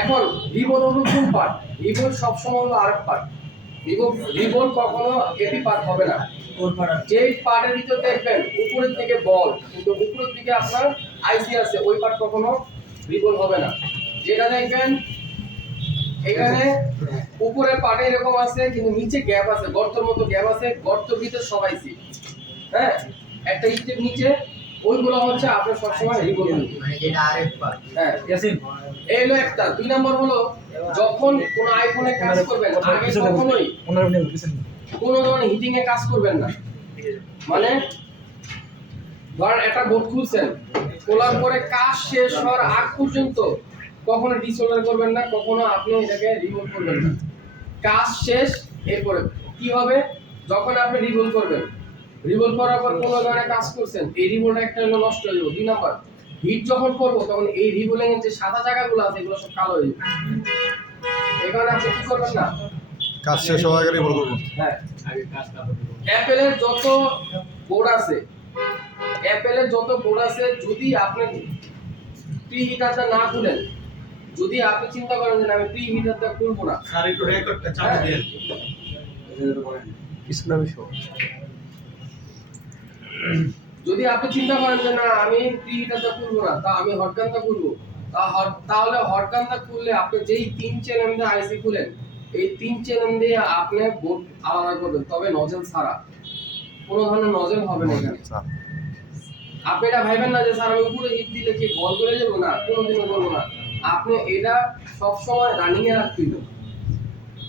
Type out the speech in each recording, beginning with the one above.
এখন রিবন হলো কোন পার্ট? রিবন সবসময় হলো আরেক পার্ট। রিবন কখনো এপি পার্ট হবে না। যে পার্টের ভিতর দেখবেন উপরের দিকে বল, কিন্তু উপরের দিকে আপনার আইসি আছে, ওই পার্ট কখনো রিবন হবে না। যেটা দেখবেন এখানে উপরের পার্টে এরকম আছে, কিন্তু নিচে গ্যাপ আছে, গর্তের মতো গ্যাপ আছে, গর্তের ভিতর সব আইসি, হ্যাঁ, একটা স্টেপ নিচে, ওইগুলো হচ্ছে আপনার সবসময় রিবন, মানে যেটা আরেক পার্ট। হ্যাঁ। এই হলো একটা। দুই নাম্বার হলো যখন কোন আইফোনে কাজ করবেন আগে কখনোই কোনো ধরনের হিটিং এ কাজ করবেন না। মানে ধরেন একটা বোর্ড খুলছেন, খোলার পরে কাজ শেষ হওয়ার আগ পর্যন্ত কখনো ডিসঅর্ডার করবেন না, কখনো আপনি এটাকে রিমুভ করবেন না। কাজ শেষ, এরপরে কি হবে, যখন আপনি রিমুভ করবেন, রিমুভ করার পর কোনো ধরনের কাজ করছেন, এই রিমুভটা একটা হলো নষ্ট হয়ে যাবে। দুই নাম্বার, হিট যখন করবো তখন এই রিমুভিং এর যে সাদা জায়গাগুলো আছে এগুলো সব কালো হয়ে যাবে। এই কারণে আপনি কি করবেন না, কাজ শেষ হওয়ার আগে রিপোর্ট করব। হ্যাঁ, অ্যাপেলের যত বোর্ড আছে, যদি আপনি প্রি হিটারটা না খুলেন, যদি আপনি চিন্তা করেন যে আমি প্রি হিটারটা খুলবো না, স্যার একটু রেকর্ডটা চালু দেন। যদি আপনি চিন্তা করেন যে না আমি প্রি হিটারটা খুলবো না, তা আমি হটগানটা খুলবো, তাহলে হটগানটা খুললে আপনি যেই 3 চ্যানেল দিয়ে আইসি খুলেন, এই 3 চ্যানেল দিয়ে আপনি বোর্ড আলাদা করবেন, তবে নজল ছাড়া, কোনো ধরনের নজল হবে না এখানে। আপনি এটা ভাইবেন না যে স্যার আমি উপরে হিট দিলে কি বল করে যাবো, না, কোনোদিনও বলবো না। আপনি এটা সবসময় রানিং এ রাখবেন,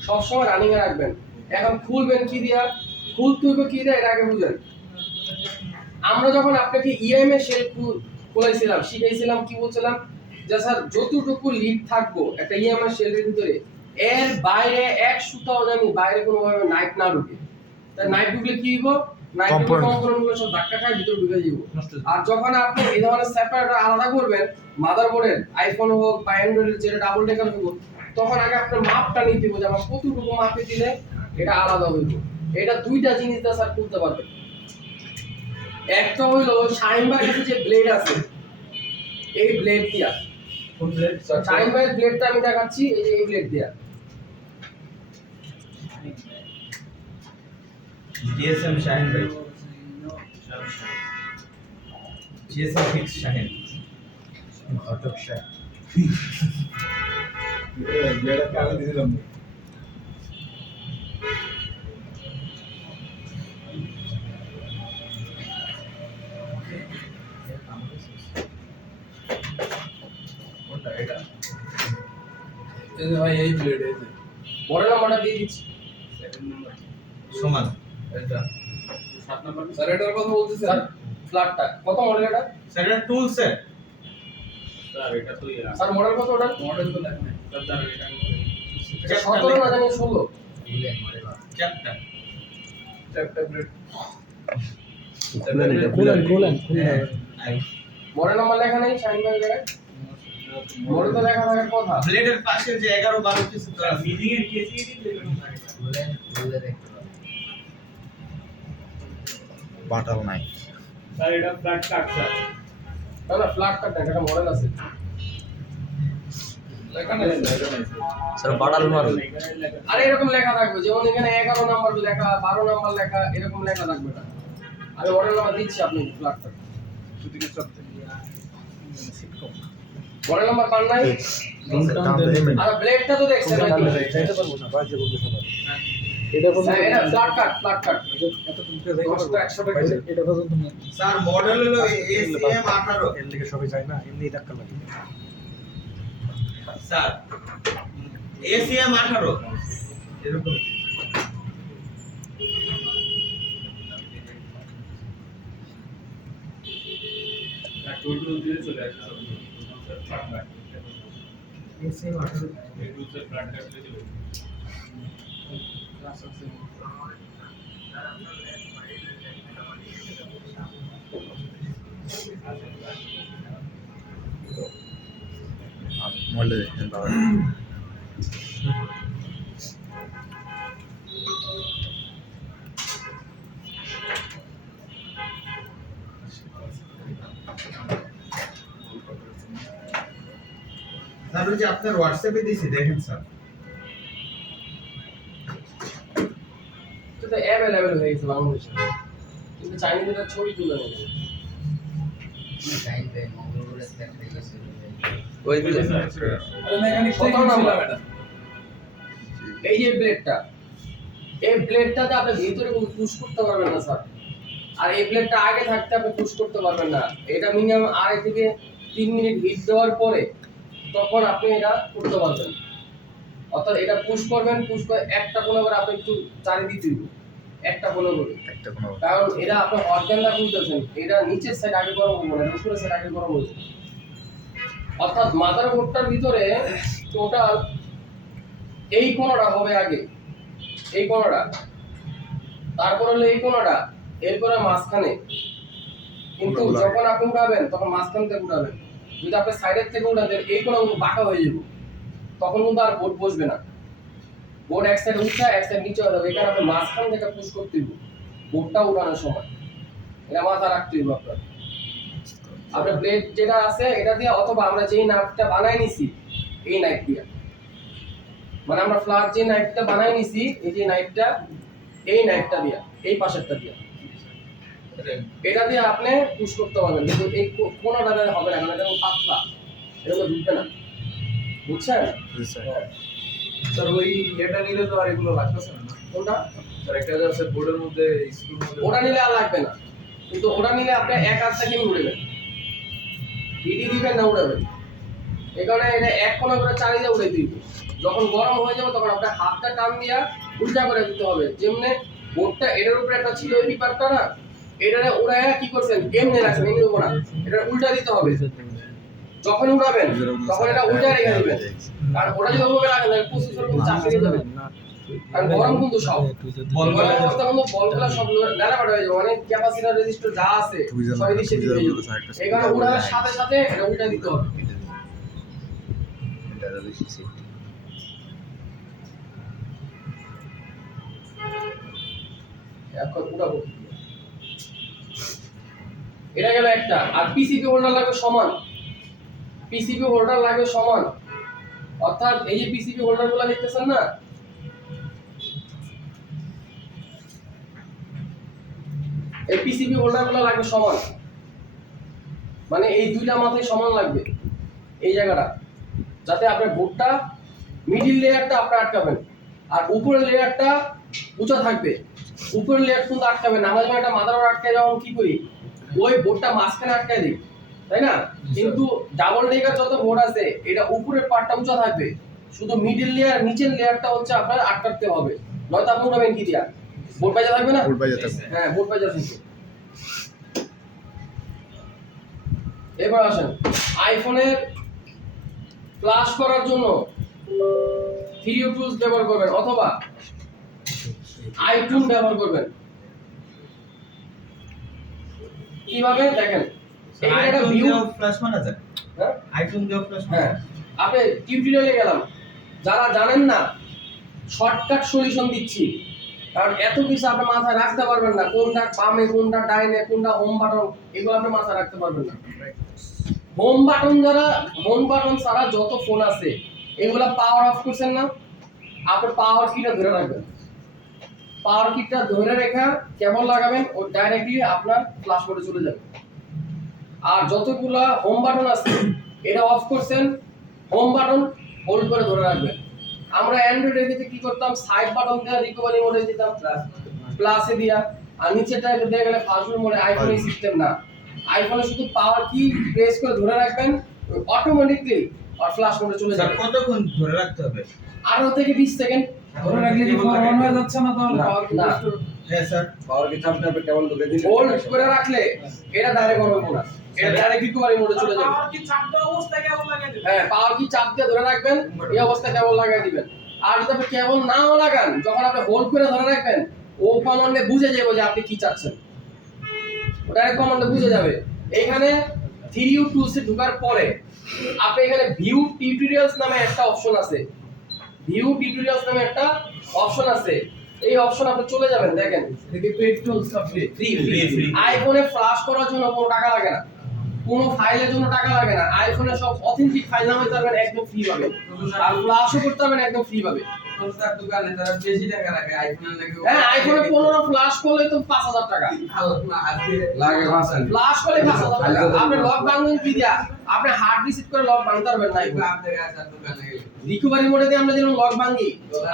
সবসময় রানিং এ রাখবেন। এখন খুলবেন কি দিয়া, খুলতে হবে কি দিয়া, এটা আগে বুঝেন। আমরা যখন আপনাকে ইএম এর শেল খোলাইছিলাম, শিখাইছিলাম, কি বলছিলাম যে স্যার যতটুকু লিড থাকবো একটা ইএম এর শেলের ভিতরে, এর বাইরে এক সুতাও জানি বাইরে কোনোভাবে নাইট না ঢুকে। তাই নাইট ঢুকলে কি হইব, নাইট কম্পোনেন্টগুলো সব ধাক্কা খায় ভিতরে ঢুকে যাব। আর যখন আপনি এই ধরনের সেপারেটর আলাদা করবেন মাদারবোর্ডের, আইফোন হোক বা অ্যান্ড্রয়েডের, যেটা ডাবল ডেকার হোক, তখন আগে আপনার মাপটা নিতে হবে যে আমার কতটুকু মাপে দিলে এটা আলাদা হইব। এটা দুইটা জিনিস দিয়ে স্যার খুলতে পারবেন। একটা হইলো শাইনবার কাছে যে ব্লেড আছে, এই ব্লেড দিয়া, কোন প্লেট? শাইনবারের ব্লেডটা আমি দেখাচ্ছি, এই যে এই ব্লেড দিয়া। জিএসএম শাহিন ভাই। GSM fix Shahin. ঘটক শাহ। যেটা কাগজ দিলাম। কোনটা এটা? এই যে ভাই এই প্লেট এই যে বড় নাম্বারটা দিয়ে দিচ্ছি। সমান। এটা 7 নাম্বার। স্যার এটার কথা বলতেছেন? স্যার ফ্ল্যাটটা কত মডেল এটা? স্যার এটা টুল সেট। স্যার এটা তো ইয়া স্যার মডেল কত ওটা? মডেল তো লেখা নেই। স্যার এটা এটা 17 না জানি 16। বুঝলেন মডেল চ্যাপ্টার। চারটা প্লেট। খুলেন মডেল নাম্বার লেখা নেই শাইনবারের জায়গায়, মডেল তো লেখা থাকার কথা। ব্লেডের পাশে যে 11 12 পিস ক্লাস মিডিং এর কেসি দিতে বুঝলেন বুঝলে দেখতে পাবেন। বাটাল নাই। স্যার এটা ফ্ল্যাট কাট স্যার। না না ফ্ল্যাট কাট না, এটা মডেল আছে। লেখা নেই লেখা নেই। স্যার বাড়াল মারুন। আরে এরকম লেখা থাকবে, যেমন এখানে 11 নাম্বার লেখা, 12 নাম্বার লেখা, এরকম লেখা থাকবে না। আমি মডেল নাম্বার দিচ্ছি, আপনি ফ্ল্যাট কাট শুটিং এর সাথে মডেল নাম্বার পান নাই। আর ব্লেডটা তো দেখছেন নাকি? চাইতে পারবো না, বাজে বলতে শোনা। এটা কোন হ্যাঁ, এটা ফ্ল্যাট কাট, ফ্ল্যাট কাট। এত তুমি যাই 100 টাকা। এটা পর্যন্ত তুমি স্যার মডেল হলো এসিএম 18। এর লিগে সবাই যায় না, এমনি ধাক্কা লাগে। স্যার এসিএম 18 এরকম টুল দিয়ে চলে আসছে সব। এসিএম 18 এই টুল সে ফ্ল্যাট কাটলে চলে। মলে বাবা স্যার বারো যে আপনার হোয়াটসঅ্যাপে দিয়েছি দেখেন স্যার। এটা তো অ্যাভেলেবেল হয়ে গেছে বাংলাদেশে, কিন্তু চাইনিজরা ছবি তুলে নেবে। টাইম দেয় মঙ্গলবারে একটা গেছে ওই দিলে আরে মেকানিক কত থেকে নাম্বার? ছিল ম্যাডাম এই যে ব্লেডটা, এই ব্লেডটাতে আপনি ভিতরে কোনো পুশ করতে পারবেন না স্যার। আর এই ব্লেডটা আগে থাকতে আপনি পুশ করতে পারবেন না। এটা মিনিমাম 2.5 থেকে 3 মিনিট হিট দেওয়ার পরে তখন আপনি এটা করতে পারবেন। অর্থাৎ এটা পুশ করবেন, পুশ করে একটা কোণা করে আপনি একটু চারিদিকে দিবেন, একটা কোণা করে। কারণ এটা আপনি অর্গানটা খুলতেছেন, এটা নিচের সাইড আগে গরম হবে না, উপরের সাইড আগে গরম হবে। অর্থাৎ মাদারবোর্ডটার ভিতরে টোটাল এই কোণাটা হবে আগে, এই কোণাটা, তারপর হলো এই কোণাটা, এরপরে মাঝখানে। কিন্তু যখন আপনি উঠাবেন তখন মাঝখান থেকে উঠাবেন। যদি আপনি সাইডের থেকে উঠান এই কোণা কিন্তু বাঁকা হয়ে যাবে, তখন কিন্তু আর বোর্ড বসবে না। বোর্ড এক সাইডে উঠা এক সাইড নিচে হয়ে যাবে। এখানে আপনি মাঝখান থেকে পুশ করতে হবে বোর্ডটা উঠানোর সময়। এটা মাথা রাখতে হবে আপনার। আপনার ব্লেড যেটা আছে এটা দিয়ে, অথবা আমরা যেই নাইফটা বানাই নিছি এই নাইফ দিয়ে, মানে আমরা ফ্ল্যাট যে নাইফটা বানাই নিছি এই যে নাইফটা, এই নাইফটা দিয়া, এই পাশেরটা দিয়া, এটা দিয়ে আপনি পুশ করতে পারবেন। কিন্তু এই কোণাটা হবে না, কারণ এটা পাতলা, এটা তো ঢুকবে না, বুঝছেন? হ্যাঁ। স্যার ওই এটা নিলে তো আর এগুলো লাগতেছে না। কোনটা? স্যার একটা আছে বোর্ডের মধ্যে স্ক্রুর মধ্যে ওটা নিলে আর লাগবে না, কিন্তু ওটা নিলে আপনি এক হাত থেকে উড়াবেন, হিটি দিবেন না উড়াবেন। এই কারণে এটা এক কোণা করে চারিদিকে উড়ে দিবে। যখন গরম হয়ে যাবে তখন আপনার হাতটা টান দিয়া উল্টা করে দিতে হবে। যেমনে বোর্ডটা এটার উপরে একটা ছিল এই পেপারটা না, এটারে উড়ায়া কি করছেন এমনি রাখছেন, এমনি উপর না, এটা উল্টা দিতে হবে। যখন উড়াবেন তখন এটা উল্টা রেখে দিবেন, কারণ ওটা যদি ওভাবে রাখেন তাহলে প্রসেসর কিন্তু চাপ লেগে যাবে। কারণ গরম কিন্তু সব বলগুলো অবস্থা কিন্তু বলগুলো সব নাড়াপাড়া হয়ে যাবে, মানে ক্যাপাসিটর রেজিস্টার যা আছে সব এদিক সেদিক হয়ে যাবে। এই কারণে উড়ানোর সাথে সাথে এটা উল্টা দিতে হবে। এখন উড়াবো কি দিয়ে? এটা গেল একটা। আর পিসিবি হোল্ডার লাগবে সমান, পিসিবি হোল্ডার লাগবে সমান। অর্থাৎ এই যে পিসিবি হোল্ডারগুলো দেখতেছেন না, এই পিসিবি হোল্ডারগুলো লাগবে সমান, মানে এই দুইটা মাথায় সমান লাগবে এই জায়গাটা, যাতে আপনার বোর্ডটা মিডিল লেয়ারটা আপনি আটকাবেন আর উপরের লেয়ারটা উঁচা থাকবে। উপরের লেয়ার কিন্তু আটকাবেন না। আমরা যখন একটা মাদারবোর্ড আটকায় যখন কি করি, ওই বোর্ডটা মাঝখানে আটকায় দিই, তাই না? কিন্তু ডাবল ডেকার যত বোর্ড আছে এটা উপরের পার্টটা উঁচা থাকবে, শুধু মিডিল লেয়ার নিচের লেয়ারটা হচ্ছে আপনার আটকাতে হবে, নয়তো আপনি উঠাবেন কি দিয়া? বোর্ড বাইজা থাকবে না? বোর্ড বাইজা থাকবে। হ্যাঁ, বোর্ড বাইজা থাকবে। এবার আসেন আইফোনের ফ্ল্যাশ করার জন্য 3U টুলস ব্যবহার করবেন অথবা আইটুন ব্যবহার করবেন। কিভাবে দেখেন, এইখানে একটা আইফোন ভিউ, দিয়েও ফ্ল্যাশ মারা যায়। হ্যাঁ আইফোন দিয়েও ফ্ল্যাশ মারা হ্যাঁ, যায়। আপনি টিউটোরিয়ালে গেলাম, যারা জানেন না শর্টকাট সলিউশন দিচ্ছি। কারণ এত কিছু আপনি মাথায় রাখতে পারবেন না, কোনটা বামে কোনটা ডাইনে কোনটা হোম বাটন, এগুলো আপনি মাথায় রাখতে পারবেন না। হোম বাটন ছাড়া যত ফোন আছে এগুলা পাওয়ার অফ করছেন না, আপনি পাওয়ার কিটা ধরে রাখবেন, পাওয়ার কিটা ধরে রেখে কেবল লাগাবেন, ও ডাইরেক্টলি আপনার ফ্ল্যাশ মোডে চলে যাবে। আর যতগুলা হোম বাটন আছে এটা অফ করছেন, হোম বাটন হোল্ড করে ধরে রাখবেন। আমরা অ্যান্ড্রয়েড এদিকে কি করতাম, সাইড বাটন দিয়ে রিকভারি মোডে দিতাম, প্লাসে দিয়া, আর নিচেটা দিয়ে গেলে ফাস্ট মোডে। আইফোনে সিস্টেম না, আইফোনে শুধু পাওয়ার কি প্রেস করে ধরে রাখবেন, অটোমেটিকলি আর ফ্ল্যাশ মোডে চলে স্যার যাবে। কতক্ষণ ধরে রাখতে হবে? 18 থেকে 20 সেকেন্ড ধরে রাখলে কি ফোন অন হয়ে যাচ্ছে না? তাহলে না, পাওয়ার কি না। হ্যাঁ স্যার। পাওয়ার কি চাপটা আপনি কেমন ঢুকে দিলেন? হোল্ড করে রাখলে এটা ডাইরেক্ট অন হবে না, এটা ডাইরেক্ট রিকভারি মোডে চলে যাবে। পাওয়ার কি চাপ দেওয়া অবস্থায় কেবল লাগাই দিবেন? হ্যাঁ, পাওয়ার কি চাপ দিয়ে ধরে রাখবেন, এই অবস্থায় কেবল লাগাই দিবেন। আর যদি আপনি কেবল নাও লাগান, যখন আপনি হোল্ড করে ধরে রাখবেন, ও কমান্ডে বুঝে যাবে যে আপনি কি চাচ্ছেন, ও ডাইরেক্ট কমান্ডে বুঝে যাবে। এখানে 3U টুলস এ ঢোকার পরে আপনি এখানে ভিউ টিউটোরিয়ালস নামে একটা অপশন আছে, ভিউ টিউটোরিয়ালস নামে একটা অপশন আছে। এই অপশন আপনি চলে যাবেন, দেখেন দেখি পেড টুলস সব ফ্রি। ফ্রি। আইফোনে ফ্ল্যাশ করার জন্য কোনো টাকা লাগে না, কোনো ফাইলের জন্য টাকা লাগে না। আইফোনে সব অথেন্টিক ফাইল নামাইতে পারবেন একদম ফ্রি পাবে, আর ফ্ল্যাশও করতে পারবেন একদম ফ্রি পাবে। তো স্যার দোকানে তারা বেশি টাকা রাখে আইফোনের লাগে। হ্যাঁ, আইফোনে 15 ফ্ল্যাশ করলে তো 5000 টাকা লাগে ভাষণ। ফ্ল্যাশ করলে 5000 টাকা। আপনি লক ভাঙবেন কি দিয়া? আপনি হার্ড রিসেট করে লক ভাঙতে পারবেন না। আপনার কাছে দোকানে গেলে রিকভারি মোডে দিয়ে আমরা যেরকম লক ভাঙি,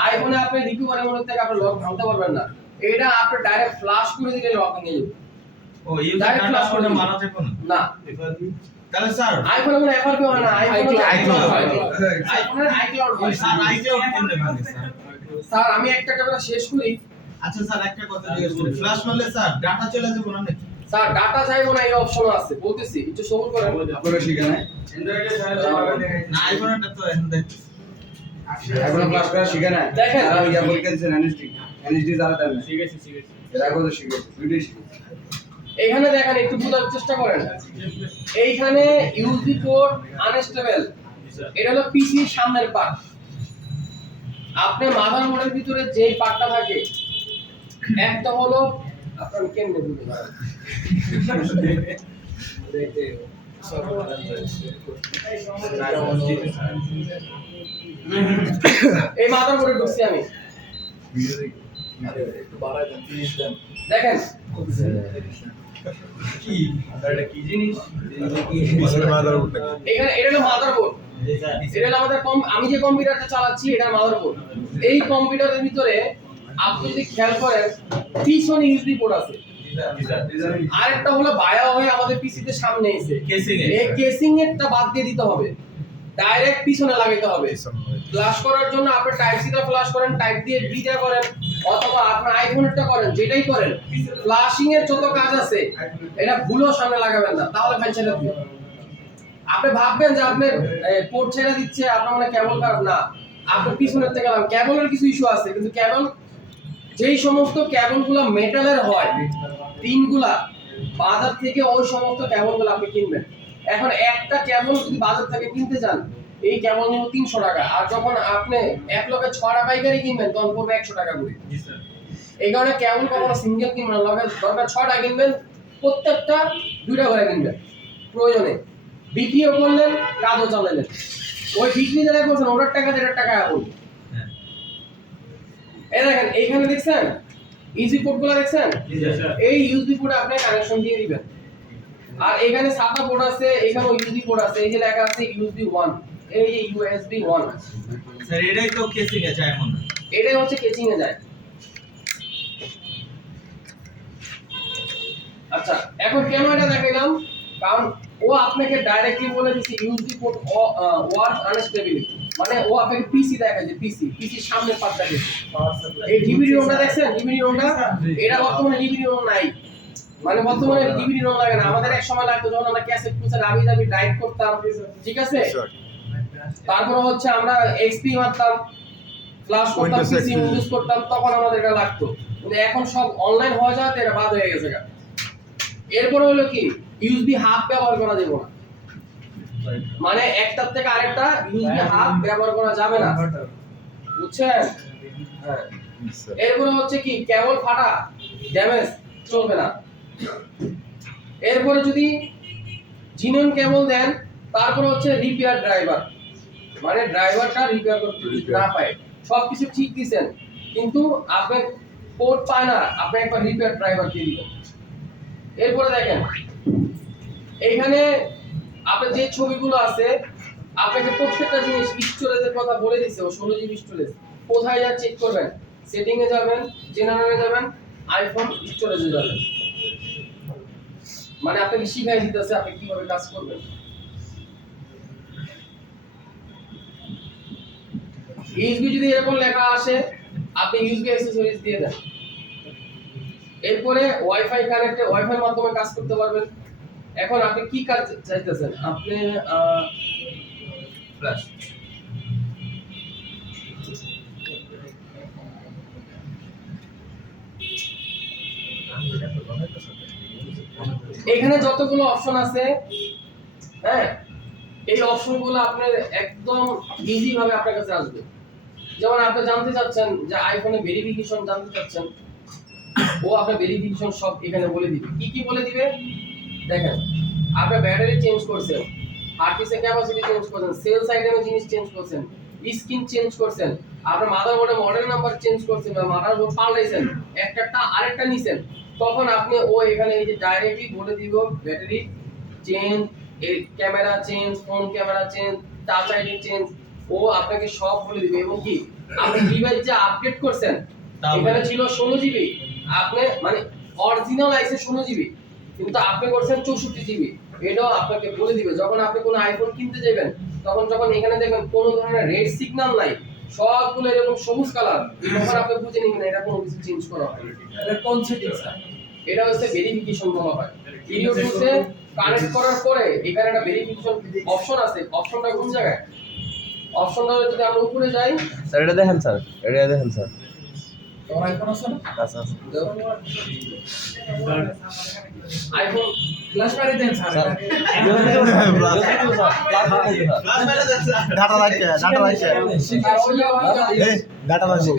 আইফোনে আপনি রিকভারি মোড থেকে আপনি লক ভাঙতে পারবেন না। এটা আপনি ডাইরেক্ট ফ্ল্যাশ করে দিলে লক ভেঙে যাবে। ও ইউজার Direct ডাটা flash করে করে মারা যাবে না, না। তাহলে স্যার আইফোনে কোনো এফআরপি হয় না, আইফোনে আইফোনের আইক্লাউড হয়। স্যার আইক্লাউড কেমনে ভাঙে স্যার? স্যার আমি একটা কথা শেষ করি। আচ্ছা স্যার একটা কথা জিজ্ঞেস করি, ফ্ল্যাশ মারলে স্যার ডাটা চলে যাবে না নাকি? স্যার ডাটা চাইবো না, এই অপশন আছে বলতেছি, একটু সবুর করেন। আপনারা শিখে নাই অ্যান্ড্রয়েডে না আইফোনটা তো এখন দেখছি। এখনো ক্লাস করা শিখে নাই। দেখেন। তারা ইয়া পরীক্ষা দিয়েছেন এনএসডি যারা দেন শিখেছি এরা কত শিখেছে দুটোই শিখেছে। এখানে দেখেন, একটু বোঝার চেষ্টা করেন। এইখানে ইউএসবি পোর্ট আনস্টেবল, এটা হলো পিসির সামনের পার্ট। আপনি মাদারবোর্ডের ভিতরে যেই পার্টটা থাকে, একটা হলো আপনার কেমনে বুঝবেন, এই মাদারবোর্ডে ঢুকছি আমি, দেখেন এখানে এটা হলো মাদারবোর্ড, এটা হলো আমাদের আমি যে কম্পিউটারটা চালাচ্ছি এটা মাদারবোর্ড। এই কম্পিউটারের ভিতরে আপনি যদি খেয়াল করেন পিছনে ইউএসবি পোর্ট আছে, আরেকটা হলো বায়া হয়ে আমাদের পিসিতে সামনে এসে কেসিং এ এই কেসিং এরটা বাদ দিয়ে দিতে হবে, ডাইরেক্ট পিছনে লাগাইতে হবে। ফ্ল্যাশ করার জন্য আপনি টাইপ সি তে ফ্ল্যাশ করেন, টাইপ দিয়ে বি তে করেন, অথবা আপনি আইফোনেরটা করেন, যেটাই করেন ফ্ল্যাশিং এর যত কাজ আছে এটা ভুলও সামনে লাগাবেন না, তাহলে ফাইল ছেড়ে দিবেন। আপনি ভাববেন যে আপনি পোর্ট ছেড়ে দিচ্ছে, আপনার মানে কেবল খারাপ না, আপনি পিছনের থেকে লাগান। কেবলের কিছু ইস্যু আছে, কিন্তু কেবল যেই সমস্ত কেবলগুলো মেটালের হয়, পিনগুলা বাজার থেকে ওই সমস্ত কেবলগুলো আপনি কিনবেন। এখন একটা কেবল যদি বাজার থেকে কিনতে চান, এই কেবল নিব 300 টাকা, আর যখন আপনি 1 লক্ষে 6টা পাইকারি কিনবেন তখন পড়বে 100 টাকা করে। এই কারণে কেবল কখনো সিঙ্গেল কিনবেন না, লগে দরকার 6টা কিনবেন, প্রত্যেকটা 2টা করে কিনবেন প্রয়োজনে। বিক্রিও করলেন, কাজও চালালেন, ওই বিক্রি যারা করছেন ওটার টাকা 1.5 টাকা এখন। এই দেখেন এইখানে দেখছেন ইউএসবি পোর্টগুলো দেখছেন, এই ইউএসবি পোর্টে আপনি কানেকশন দিয়ে দিবেন। আর এখানে সাদা পোর্ট আছে, এখানেও ইউএসবি পোর্ট আছে, এই যে লেখা আছে ইউএসবি 1, এই যে ইউএসবি 1 স্যার এটাই তো কেসিং এ যায় মনে হয়। এটাই হচ্ছে কেচিং এ যায়। আচ্ছা, এখন কেন এটা দেখাইলাম, কারণ ও আপনাকে ডাইরেক্টলি বলে দিচ্ছে ইউএসবি পোর্ট ওয়ার্ক আনস্টেবিলিটি, মানে ও আপনাকে পিসি দেখায় যে পিসির সামনে পার্ট দেখাচ্ছে। এই ডিভিডি রোমটা দেখছেন, ডিভিডি রোমটা এটা বর্তমানে ডিভিডি রোম নাই, মানে বর্তমানে ডিভিডি রোম লাগে না। আমাদের এক সময় লাগতো যখন আমরা ক্যাসেট কুচার আবি দাবি ড্রাইভ করতাম, ঠিক আছে, তারপর হচ্ছে আমরা এক্সপি মারতাম, ফ্ল্যাশ করতাম, পিসি ইউজ করতাম, তখন আমাদের এটা লাগতো। কিন্তু এখন সব অনলাইন হয়ে যাওয়াতে এটা বাদ হয়ে গেছে। এরপর হলো কি ইউএসবি হাব ব্যবহার করা যাবে না, মানে একটার থেকে আরেকটা ইউএসবি হাব ব্যবহার করা যাবে না, বুঝছেন? হ্যাঁ, এরপরে হচ্ছে কি কেবল ফাটা ড্যামেজ চলবে না। এরপরে যদি জিনন কেবল দেন, তারপর হচ্ছে রিপেয়ার ড্রাইভার, মানে ড্রাইভারটা রিপেয়ার করতে না পায়। সবকিছু ঠিক দিয়েছেন কিন্তু আপনি পোর্ট পায় না, আপনি একবার রিপেয়ার ড্রাইভার দিয়ে দিবেন। এরপরে দেখেন এইখানে আপনার যে ছবিগুলো আছে, আপনাকে প্রত্যেকটা জিনিস স্টোরেজের কথা বলে দিছে, ও 16 জিবি স্টোরেজ। কোথায় যা চেক করবেন, সেটিং এ যাবেন, জেনারেলে যাবেন, আইফোন স্টোরেজে যাবেন, মানে আপনাকে শিখাই দিতেছে আপনি কিভাবে কাজ করবেন। ইউএসবি যদি এরকম লেখা আসে, আপনি ইউএসবি অ্যাক্সেসরিজ দিয়ে দেন। এরপরে ওয়াইফাই কানেক্টে ওয়াইফাই মাধ্যমে কাজ করতে পারবেন। এখন আপনি কি কাজ চাইতেছেন, আপনি ফ্ল্যাশ এখানে যতগুলো অপশন আছে, হ্যাঁ, এই অপশনগুলো আপনার একদম ইজি ভাবে আপনার কাছে আসবে। যেমন আপনি জানতে চাচ্ছেন যে আইফোনে ভেরিফিকেশন জানতে চাচ্ছেন, ও আপনার ভেরিফিকেশন সব এখানে বলে দিবে। কি কি বলে দিবে দেখেন, আপনি ব্যাটারি চেঞ্জ করছেন, হার্ড ডিস্কের ক্যাপাসিটি চেঞ্জ করছেন, সেলস আইটেমের জিনিস চেঞ্জ করছেন, স্ক্রিন চেঞ্জ করছেন, আপনার মাদারবোর্ডের মডেল নাম্বার চেঞ্জ করছেন বা মাদারবোর্ড পাল্টাইছেন, একটা আরেকটা নিছেন, তখন আপনি ও এখানে এই যে ডাইরেক্টলি বলে দিব ব্যাটারি চেঞ্জ, এই camera change, phone camera change, touch ID change, ও আপনাকে সব বলে দিবে। এবং কি আপনি ডিভাইস যে আপডেট করছেন, এখানে ছিল 16 জিবি, আপনি মানে অরিজিনাল আইছে 16 জিবি, কিন্তু আপনি করছেন 64 জিবি, এটাও আপনাকে বলে দিবে। যখন আপনি কোনো আইফোন কিনতে যাবেন, তখন যখন এখানে দেখবেন কোনো ধরনের রেড সিগন্যাল নাই, সবগুলো এরকম সবুজ কালার, তখন আপনি বুঝে নিবেন এটা কোনো কিছু চেঞ্জ করা হয়। এটা কোন সেটিং স্যার? এটা হচ্ছে ভেরিফিকেশন বলা হয়। ভিডিও টুলসে কানেক্ট করার পরে এখানে একটা ভেরিফিকেশন অপশন আছে, অপশনটা কোন জায়গায়? অপশনটা যদি আমরা উপরে যাই, স্যার এটা দেখেন স্যার, এটা দেখেন স্যার। তোমার আইফোন আছে না? আচ্ছা আচ্ছা। আইফোন ফ্ল্যাশ মারি দেন স্যার। ডাটা লাগছে, ডাটা লাগছে। ডাটা লাগছে।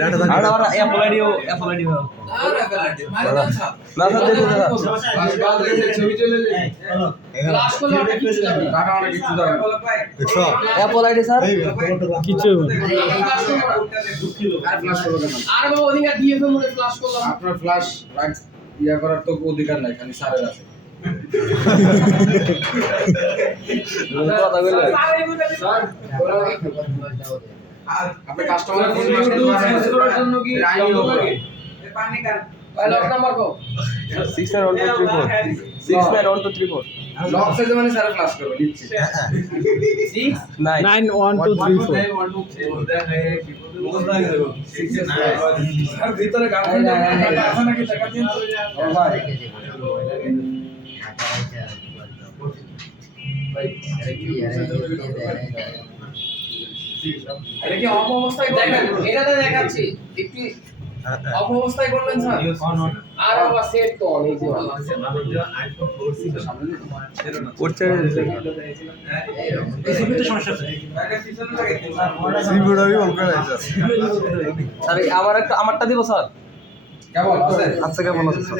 ডাটা লাগছে। আর আর অ্যাপল আইডি মারি দেন স্যার। না স্যার দেখুন না। ছবি চলে ক্লাস করলে আপনি কিছু যাবে না। টাকা অনেক কিছু যাবে। দেখছো অ্যাপল আইডি স্যার কিছু ফ্লাশ করবো না। আর ফ্ল্যাশ করবে কেন? আর বাবা ওদিকে ডিএফএম মোডে ফ্লাশ করলাম। আপনার ফ্ল্যাশ ইয়া করার তো অধিকার নাই, খালি স্যারের আছে। কথা বললে স্যার আপনি কাস্টমারের ফোন চেঞ্জ করার জন্য কি আইনি হবে? ভাই লক নাম্বার কো 691234 691234 লক সাইজ মানে স্যার ফ্ল্যাশ করবে নিচ্ছে। 6 91234 আর ভিতরে গার্লফ্রেন্ড আছে নাকি টাকা দিন? ভাই এটা কি অফ অবস্থায় দেখেন, এটাতে দেখাচ্ছি একটু অফ অবস্থায় করবেন স্যার। আর বাবা সেট তো অন, এই যে করছে এসিপিতে সমস্যা আছে সিভিডারই অন করে আছে স্যার। আমার একটা আমারটা দিব স্যার। কেমন আছে? আচ্ছা কেমন আছে স্যার?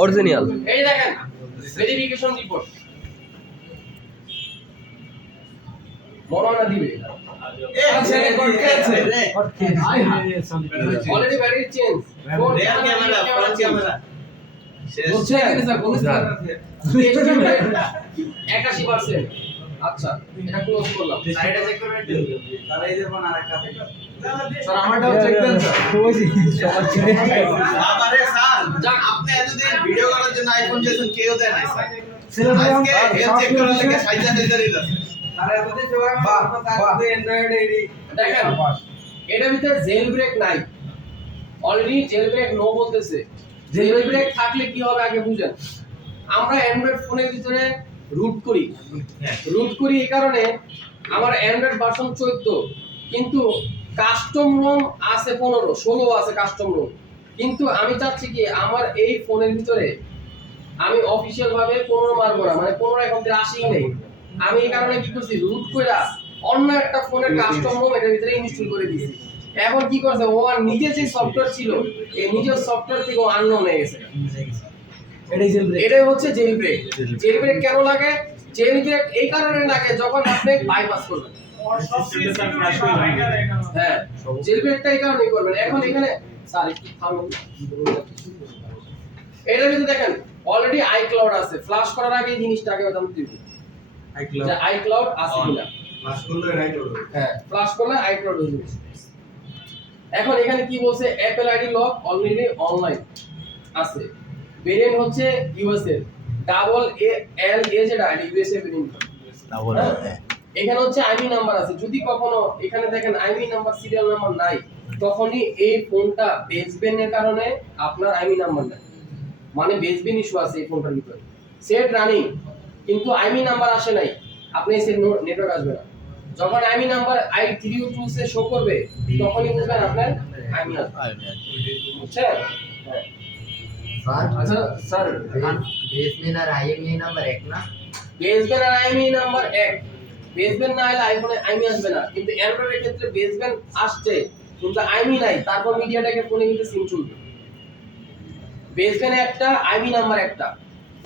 অরিজিনাল। এই দেখেন ভেরিফিকেশন রিপোর্ট বর্ণনা দিবে। আছে করতে আছে already battery change, rear camera, front camera শেষ। বুঝছে কি স্যার? বলুন স্যার 81%। আচ্ছা এটা ক্লোজ করলাম, সাইডে চেক করবেন একটু। স্যার এই যে ফোন আরেকটা স্যার আমারটাও চেক দেন স্যার। আরে স্যার যাক। আপনি এতদিন ভিডিও করার জন্য আইফোন চেয়েছেন, কেউ দেয় নাই স্যার। আজকে হেলথ চেক করার লাগে সাইজা সাইজা দিল। স্যার এতদিন জোগাড় করতে স্যার অ্যান্ড্রয়েড এডি দেখেন এটার ভিতরে জেল ব্রেক নাই, অলরেডি জেল ব্রেক নো বলতেছে। জেল ব্রেক থাকলে কি হবে আগে বুঝেন। আমরা অ্যান্ড্রয়েড ফোনের ভিতরে রুট করি, এই কারণে আমার অ্যান্ড্রয়েড ভার্সন 14, কিন্তু কাস্টম রোম আছে 15, 16 আছে কাস্টম রোম। কিন্তু আমি চাচ্ছি কি আমার এই ফোনের ভিতরে আমি অফিশিয়াল ভাবে 15 মারবো না, মানে 15 এখন থেকে আসেই নেই। আমি এই কারণে কি করছি, রুট কইরা অন্য একটা ফোনের কাস্টম রোম এটার ভিতরে ইনস্টল করে দিয়েছি। এখন কি করছে, ও আর নিজের যে সফটওয়্যার ছিল এই নিজের সফটওয়্যার থেকে ও আননোন হয়ে গেছে। এটাই হচ্ছে জেল ব্রেক। জেল ব্রেক কেন লাগে? জেল ব্রেক এই কারণে লাগে যখন আপনি বাইপাস করবেন। হ্যাঁ জেল ব্রেকটা এই কারণেই করবেন। এখন এখানে স্যার একটু থামুন। এটা যদি দেখেন অলরেডি আইক্লাউড আছে, ফ্ল্যাশ করার আগে এই জিনিসটা আগে জানতে দিবেন যে আইক্লাউড আছে কিনা। ক্লাস করলে রাইট হবে। হ্যাঁ ফ্ল্যাশ করলে আইক্লাউড হয়ে যাবে। এখন এখানে কি বলছে, Apple ID lock already online আছে। ভেরিয়েন্ট হচ্ছে ইউএসএ ডাবল এল এ, যেটা আইডি ইউএসএ ভেরিয়েন্ট। ডাবল এখানে হচ্ছে আইমি নাম্বার আছে। যদি কখনো এখানে দেখেন আইমি নাম্বার, সিরিয়াল নাম্বার নাই, তখনই এই ফোনটা বেসবেনের কারণে আপনার আইমি নাম্বার নাই, মানে বেসবেন ইস্যু আছে এই ফোনটার ভিতরে। সেট রানিং কিন্তু আইমি নাম্বার আসে নাই, আপনি সেই নেটওয়ার্ক আসবে না। যখন আইমি নাম্বার i302 সে শো করবে তখনই বুঝবেন আপনার আইমি আসবে। বুঝছেন? হ্যাঁ আচ্ছা স্যার বেসমেন আর আইএমই নাম্বার এক না? বেসবেন আর আইমি নাম্বার এক। বেসবেন না হলে আইফোনে আইমি আসবে না, কিন্তু অ্যান্ড্রয়েডের ক্ষেত্রে বেসবেন আসছে কিন্তু আইমি নাই, তারপর মিডিয়াটাকে ফোনে কিন্তু সিম চলবে। বেসবেন একটা, আইমি নাম্বার একটা।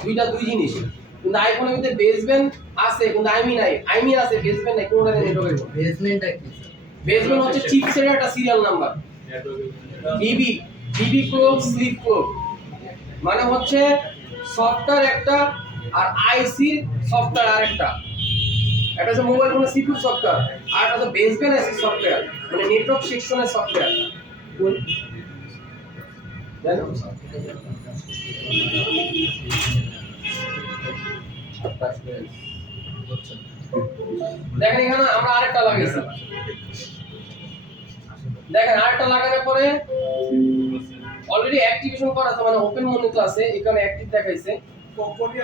দুইটা দুই জিনিস। কিন্তু আইফোনের মধ্যে বেসব্যান্ড আছে কিন্তু আইমি নাই, আইমি আছে বেসব্যান্ড নাই, কোনটা নেটওয়ার্কের মধ্যে। বেসমেন্টটা কি? বেসব্যান্ড হচ্ছে চিপসের একটা serial number, DB DB clock sleep clock, মানে হচ্ছে সফটওয়্যার একটা আর আইসির সফটওয়্যার আরেকটা। একটা হচ্ছে মোবাইল ফোনের সিপিইউ সফটওয়্যার আর একটা হচ্ছে বেসব্যান্ড আইসি সফটওয়্যার, মানে নেটওয়ার্ক সেকশনের সফটওয়্যার। দেখেন এখানে আমরা আরেকটা লাগাইছি, দেখেন আরেকটা লাগানোর পরে অলরেডি অ্যাক্টিভেশন করা আছে, মানে ওপেন মনিটর আছে, এখানে অ্যাক্টিভ দেখাইছে।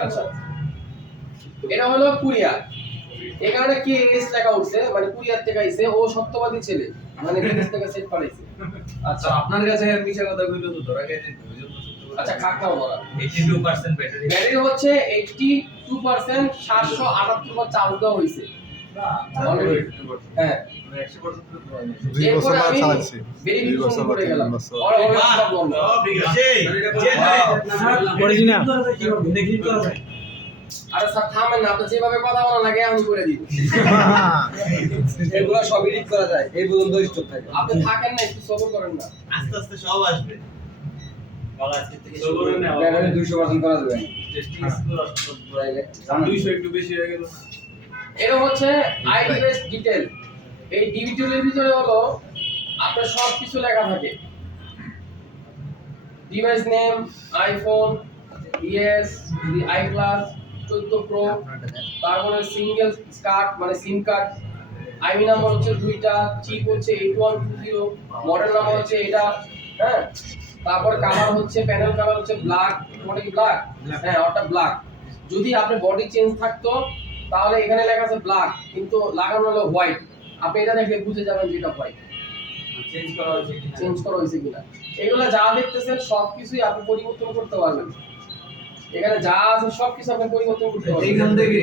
আচ্ছা, এটা হলো কুরিয়ার, এখানে কি এস লেখা উঠছে, মানে কুরিয়ার থেকে আইছে, ও সত্যবাদী ছেলে, মানে বিদেশ থেকে সেট পাঠাইছে। আচ্ছা, আপনার কাছে মিছা কথা কইলো তো ধরা গেছে আচ্ছা খাকাও বলা 82% ব্যাটারি। ব্যাটারি হচ্ছে 82%, 778 বার চার্জ দেওয়া হইছে অলরেডি। হ্যাঁ, 2 বছর এরপরে আমি চালাচ্ছি। ভেরিফিকেশন করে গেলাম। বছর। আর অলরেডি সব বন্ধ। সেই অরিজিনাল আরে স্যার থামেন না, আপনি যেভাবে কথা বলা লাগে আমি করে দিব। এগুলো সব এডিট করা যায়, এই পর্যন্ত স্টক থাকে। আপনি থাকেন না, একটু সবর করেন না। আস্তে আস্তে সব আসবে। বলা আজকে থেকে শুরু সবরে করে না, নেওয়া। ব্যাটারি 200% করা যাবে। টেস্টিং স্কোর পুরাইলে 200 একটু বেশি হয়ে গেল। এটা হচ্ছে আইডিএস ডিটেইল। এই ডিটেইলের ভিতরে হলো আপনার সব কিছু লেখা থাকে, device name, iPhone, ES, I class 14 pro, তারপরে সিঙ্গেল কার্ড মানে সিম কার্ড, আইমি নাম্বার হচ্ছে দুইটা, চিপ হচ্ছে 8120, মডেল নাম্বার হচ্ছে এটা, হ্যাঁ। তারপর কালার হচ্ছে প্যানেল কালার হচ্ছে ব্ল্যাক, ওটা কি ব্ল্যাক? হ্যাঁ, ওটা ব্ল্যাক। যদি আপনার বডি চেঞ্জ থাকতো তাহলে এখানে লেখা আছে ব্ল্যাক, কিন্তু লাগানো হলো হোয়াইট। আপনি এটা দেখলে বুঝে যাবেন যে এটা হোয়াইট, চেঞ্জ করা হয়েছে কিনা। চেঞ্জ করা হয়েছে কিনা। এগুলা যা দেখতেছেন সবকিছুই আপনি পরিবর্তন করতে পারবেন। এখানে যা আছে সবকিছু আপনি পরিবর্তন করতে পারবেন। এইখান থেকে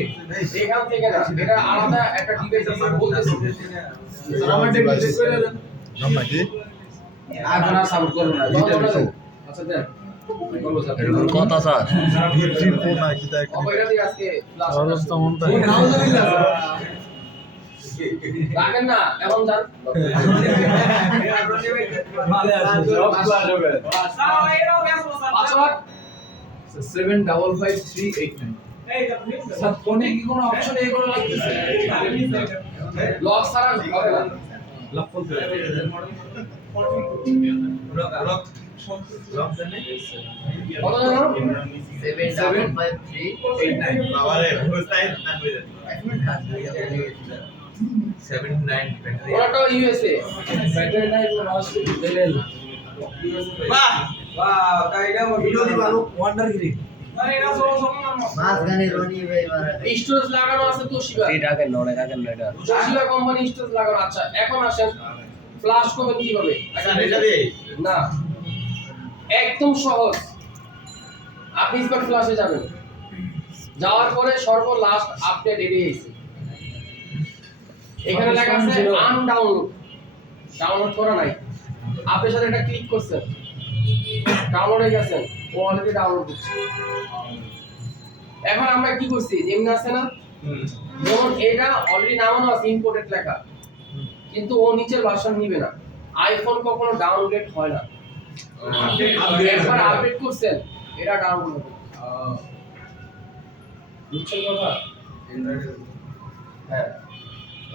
এখান থেকে না, এটা আলাদা একটা ডিভাইস আছে বলতেছি। স্যার আমার টেক চেক করে দেন। নাম নাকি? এখন আর সাপোর্ট করব না। আচ্ছা দেন বলবো স্যার। কথা স্যার V3 Pro না কি দেখ অপেরা দিয়ে আজকে ক্লাস অবস্থা মনটা রাখেন না, এখন যান। পাসওয়ার্ড 755389 স্যার ফোনে কি কোনো অপশন এগুলো লাগতেছে? লক ছাড়া হবে না। লক করতে রক কত জানো? 7553 বাবারে বুঝতাই না কইরা। এখন কাজ হয়ে গেছে। 79 ব্যাটারি। ওটাও ইউএসএ। ব্যাটারি নাই লেভেল। বাহ বাহ কাইডা ভিডিও দি ভালো ওয়ান্ডারগিরি। মাঝখানে রনি ভাই মারা গেছে। স্টোরেজ লাগানো আছে তোশিবা। তোশিবা কোম্পানি স্টোরেজ লাগানো। আচ্ছা, এখন আসেন ফ্ল্যাশ করবেন কিভাবে? স্যার এটা দিয়ে না, একদম সহজ। আপনি স্মার্ট ফ্ল্যাশে যাবেন, যাওয়ার পরে সর্বলাস্ট আপডেট এড়িয়ে গেছে, এখানে লেখা আছে আনডাউনলোড, ডাউনলোড করা নাই। আপনার সাথে এটা ক্লিক করছেন, ডাউনলোড হয়ে গেছেন, ও অলরেডি ডাউনলোড করছে। এখন আমরা কি করছি, যেমন আছে না, যেমন এটা অলরেডি নামানো আছে ইম্পোর্টেড লেখা, কিন্তু ও নিচের ভার্সন নিবে না। আইফোন কখনো ডাউনগ্রেড হয় না, একবার আপডেট করছেন এটা ডাউনলোড হবে। বুঝছেন কথা? হ্যাঁ,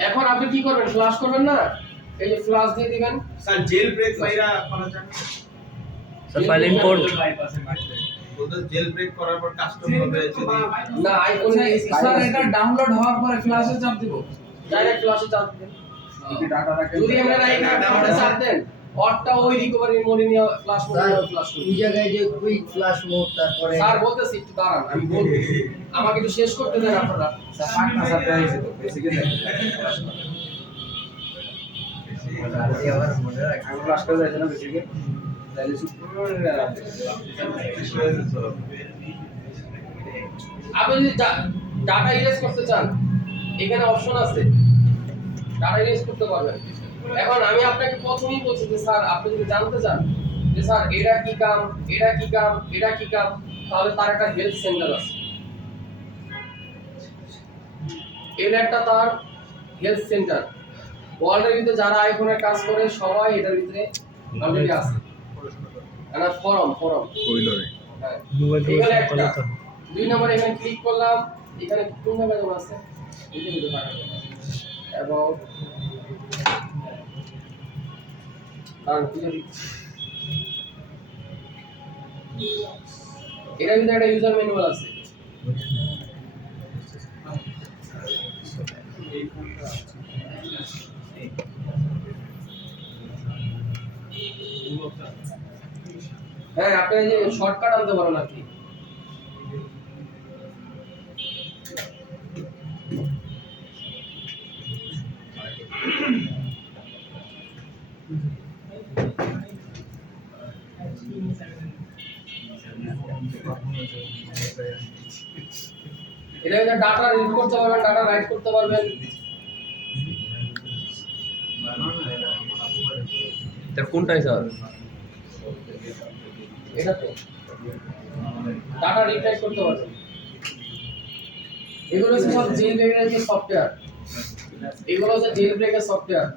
এখন আপনি কি করবেন, ফ্ল্যাশ করবেন না, এই যে ফ্ল্যাশ দিয়ে দিবেন। স্যার জেল ব্রেক মাইরা করা যায় না? স্যার ফাইল ইম্পোর্ট বলতে জেল ব্রেক করার পর কাস্টম হবে যদি না আইফোনে স্যার এটা ডাউনলোড হওয়ার পরে ফ্ল্যাশে চাপ দিব। ডাইরেক্ট ফ্ল্যাশে চাপ দিবেন। যদি ডাটা রাখেন যদি আমরা এখানে ডাউনলোডে চাপ দেন, অরটা ওই রিকভারি মোডে নিয়ে ফ্ল্যাশ মোডে স্যার ফ্ল্যাশ করবে। ওই জায়গায় যে কুইক ফ্ল্যাশ মোড তারপরে স্যার বলতেছি একটু দাঁড়ান, আমি বলবো, আমাকে একটু শেষ করতে দেন আপনারা। স্যার পাকনা স্যার দেখাইছে তো বেসিক্যালি তারপরে আবার মনে রাখি আমি ক্লাস করে যাইছে না বেসিক্যালি তাহলে সুপার আপনি যদি ডাটা ইরেজ করতে চান, এখানে অপশন আছে, ডাটা ইরেজ করতে পারবেন। এখন আমি আপনাকে প্রথমেই বলছি যে স্যার আপনি যদি জানতে চান যে স্যার এটা কি কাম, এটা কি কাম, এটা কি কাম, তাহলে তার একটা হেলথ সেন্টার আছে, এটা একটা তার হেলথ সেন্টার। ওয়ার্ল্ডের ভিতরে যারা আইফোনের কাজ করে সবাই এটার ভিতরে অলরেডি আছে। একটা ফরম কইল রে হ্যাঁ মোবাইল এখানে একটা 2 নম্বরে এখানে ক্লিক করলাম, এখানে কোন জায়গায় যেন আছে এই যে ভিতরে এবং আর কি জানি এটার ভিতরে একটা ইউজার ম্যানুয়াল আছে। হ্যাঁ আপনি যে শর্টকাট আনতে পারেন আর কি। এটা যে ডাটা রিড করতে পারবেন, ডাটা রাইট করতে পারবেন। এটা কোনটাই স্যার? এটাতে ডাটা রিড রাইট করতে পারবেন। এগুলো হচ্ছে সব জেল ব্রেকের সফটওয়্যার, এগুলো হচ্ছে জেল ব্রেকের সফটওয়্যার।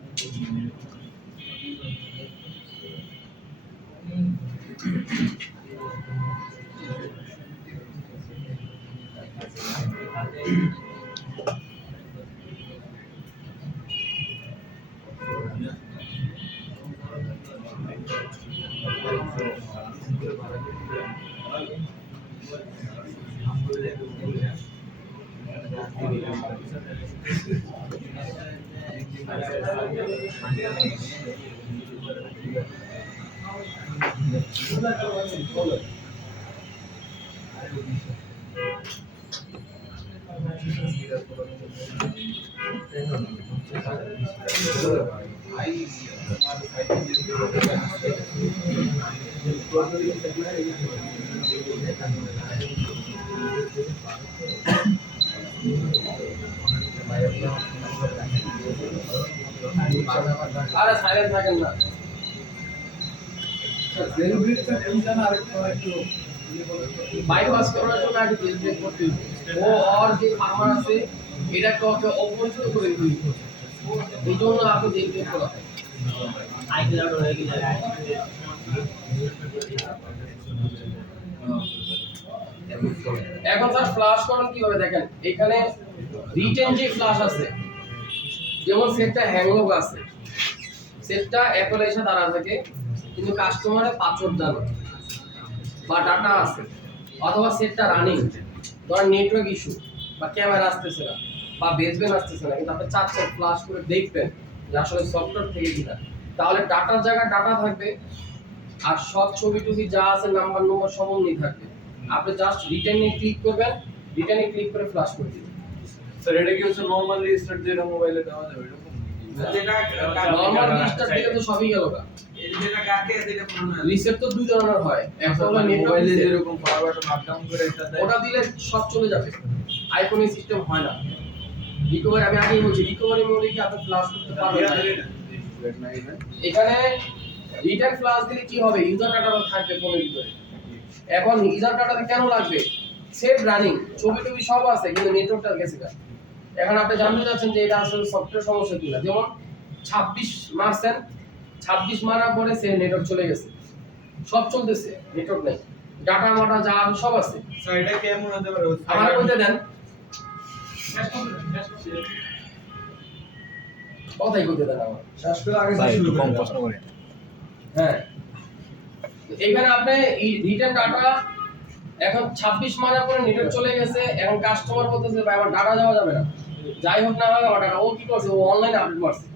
আরে সাইলেন্ট থাকেন না। বাইপাস করার জন্য আগে জেল ব্রেক করতে হবে। ও আর যে ফার্মার আছে এটাকে ওকে অপরিচিত করে দিতে হবে, এই জন্য আপনি জেল ব্রেক করা হয়। এখন স্যার ফ্লাশ করেন কিভাবে দেখেন, এখানে রিটেন যে ফ্লাশ আছে, যেমন সেটটা হ্যাংলগ আছে, সেটটা অ্যাপল এসে দাঁড়া থাকে কিন্তু কাস্টমারের পাসওয়ার্ড জানে বা ডাটা আছে, অথবা সেটটা রানিং, ধরেন নেটওয়ার্ক ইস্যু বা ক্যামেরা আসতেছে না বা বেসবেন আসতেছে না, কিন্তু আপনি চাচ্ছেন ফ্লাশ করে দেখবেন যে আসলে সফটওয়্যার থেকে কিনা, তাহলে ডাটার জায়গায় ডাটা থাকবে আর সব ছবি টবি যা আছে নাম্বার নম্বর সমন্বয় থাকবে। আপনি জাস্ট রিটার্নে ক্লিক করবেন, রিটার্নে ক্লিক করে ফ্লাশ করে দিবেন। স্যার এটা কি হচ্ছে নরমাল রিস্টার্ট যেটা মোবাইলে দেওয়া যাবে এরকম? নরমাল রিস্টার্ট দিলে তো সবই গেল গা। যেটা কাটে যেটা পুরো না রিসেট তো দুই ধরনের হয়, একটা হলো নেটওয়ার্ক মোবাইলে রিসেট, যেরকম পাওয়ার বাটন আপ ডাউন করে এটা দেয়, ওটা দিলে সব চলে যাবে। আইফোনে সিস্টেম হয় না রিকভারি। আমি আগেই বলছি রিকভারি মোডে কি আপনি ফ্লাশ করতে পারবেন না। এখানে রিটার্ন ফ্লাশ দিলে কি হবে, ইউজার ডাটাটা থাকবে ফোনের ভিতরে। এখন ইউজার ডাটাটা কেন লাগবে, সেভ রানিং, ছবি টবি সব আছে কিন্তু নেটওয়ার্কটা গেছে গা। এখন আপনি জানতে চাচ্ছেন যে এটা আসলে সফটওয়্যার সমস্যা কিনা, যেমন 26 মারছেন, 26 মারার পরে সে নেটওয়ার্ক চলে গেছে, সব চলতেছে, নেটওয়ার্ক নাই, ডাটা মাটা যা আছে সব আছে। স্যার এটা কেমন হতে পারে? আমার বলতে দেন কথাই বলতে দেন আমার। শেষ করে আগে ভাই শুরু একটু কম করে প্রশ্ন করে হ্যাঁ এখানে আপনি রিটার্ন ডাটা এখন 26 মারার পরে নেটওয়ার্ক চলে গেছে, এখন কাস্টমার বলতেছে ভাই আমার ডাটা যাওয়া যাবে না, যাই হোক না হোক আমার ডাটা, ও কি করছে, ও অনলাইনে আপডেট মারছে,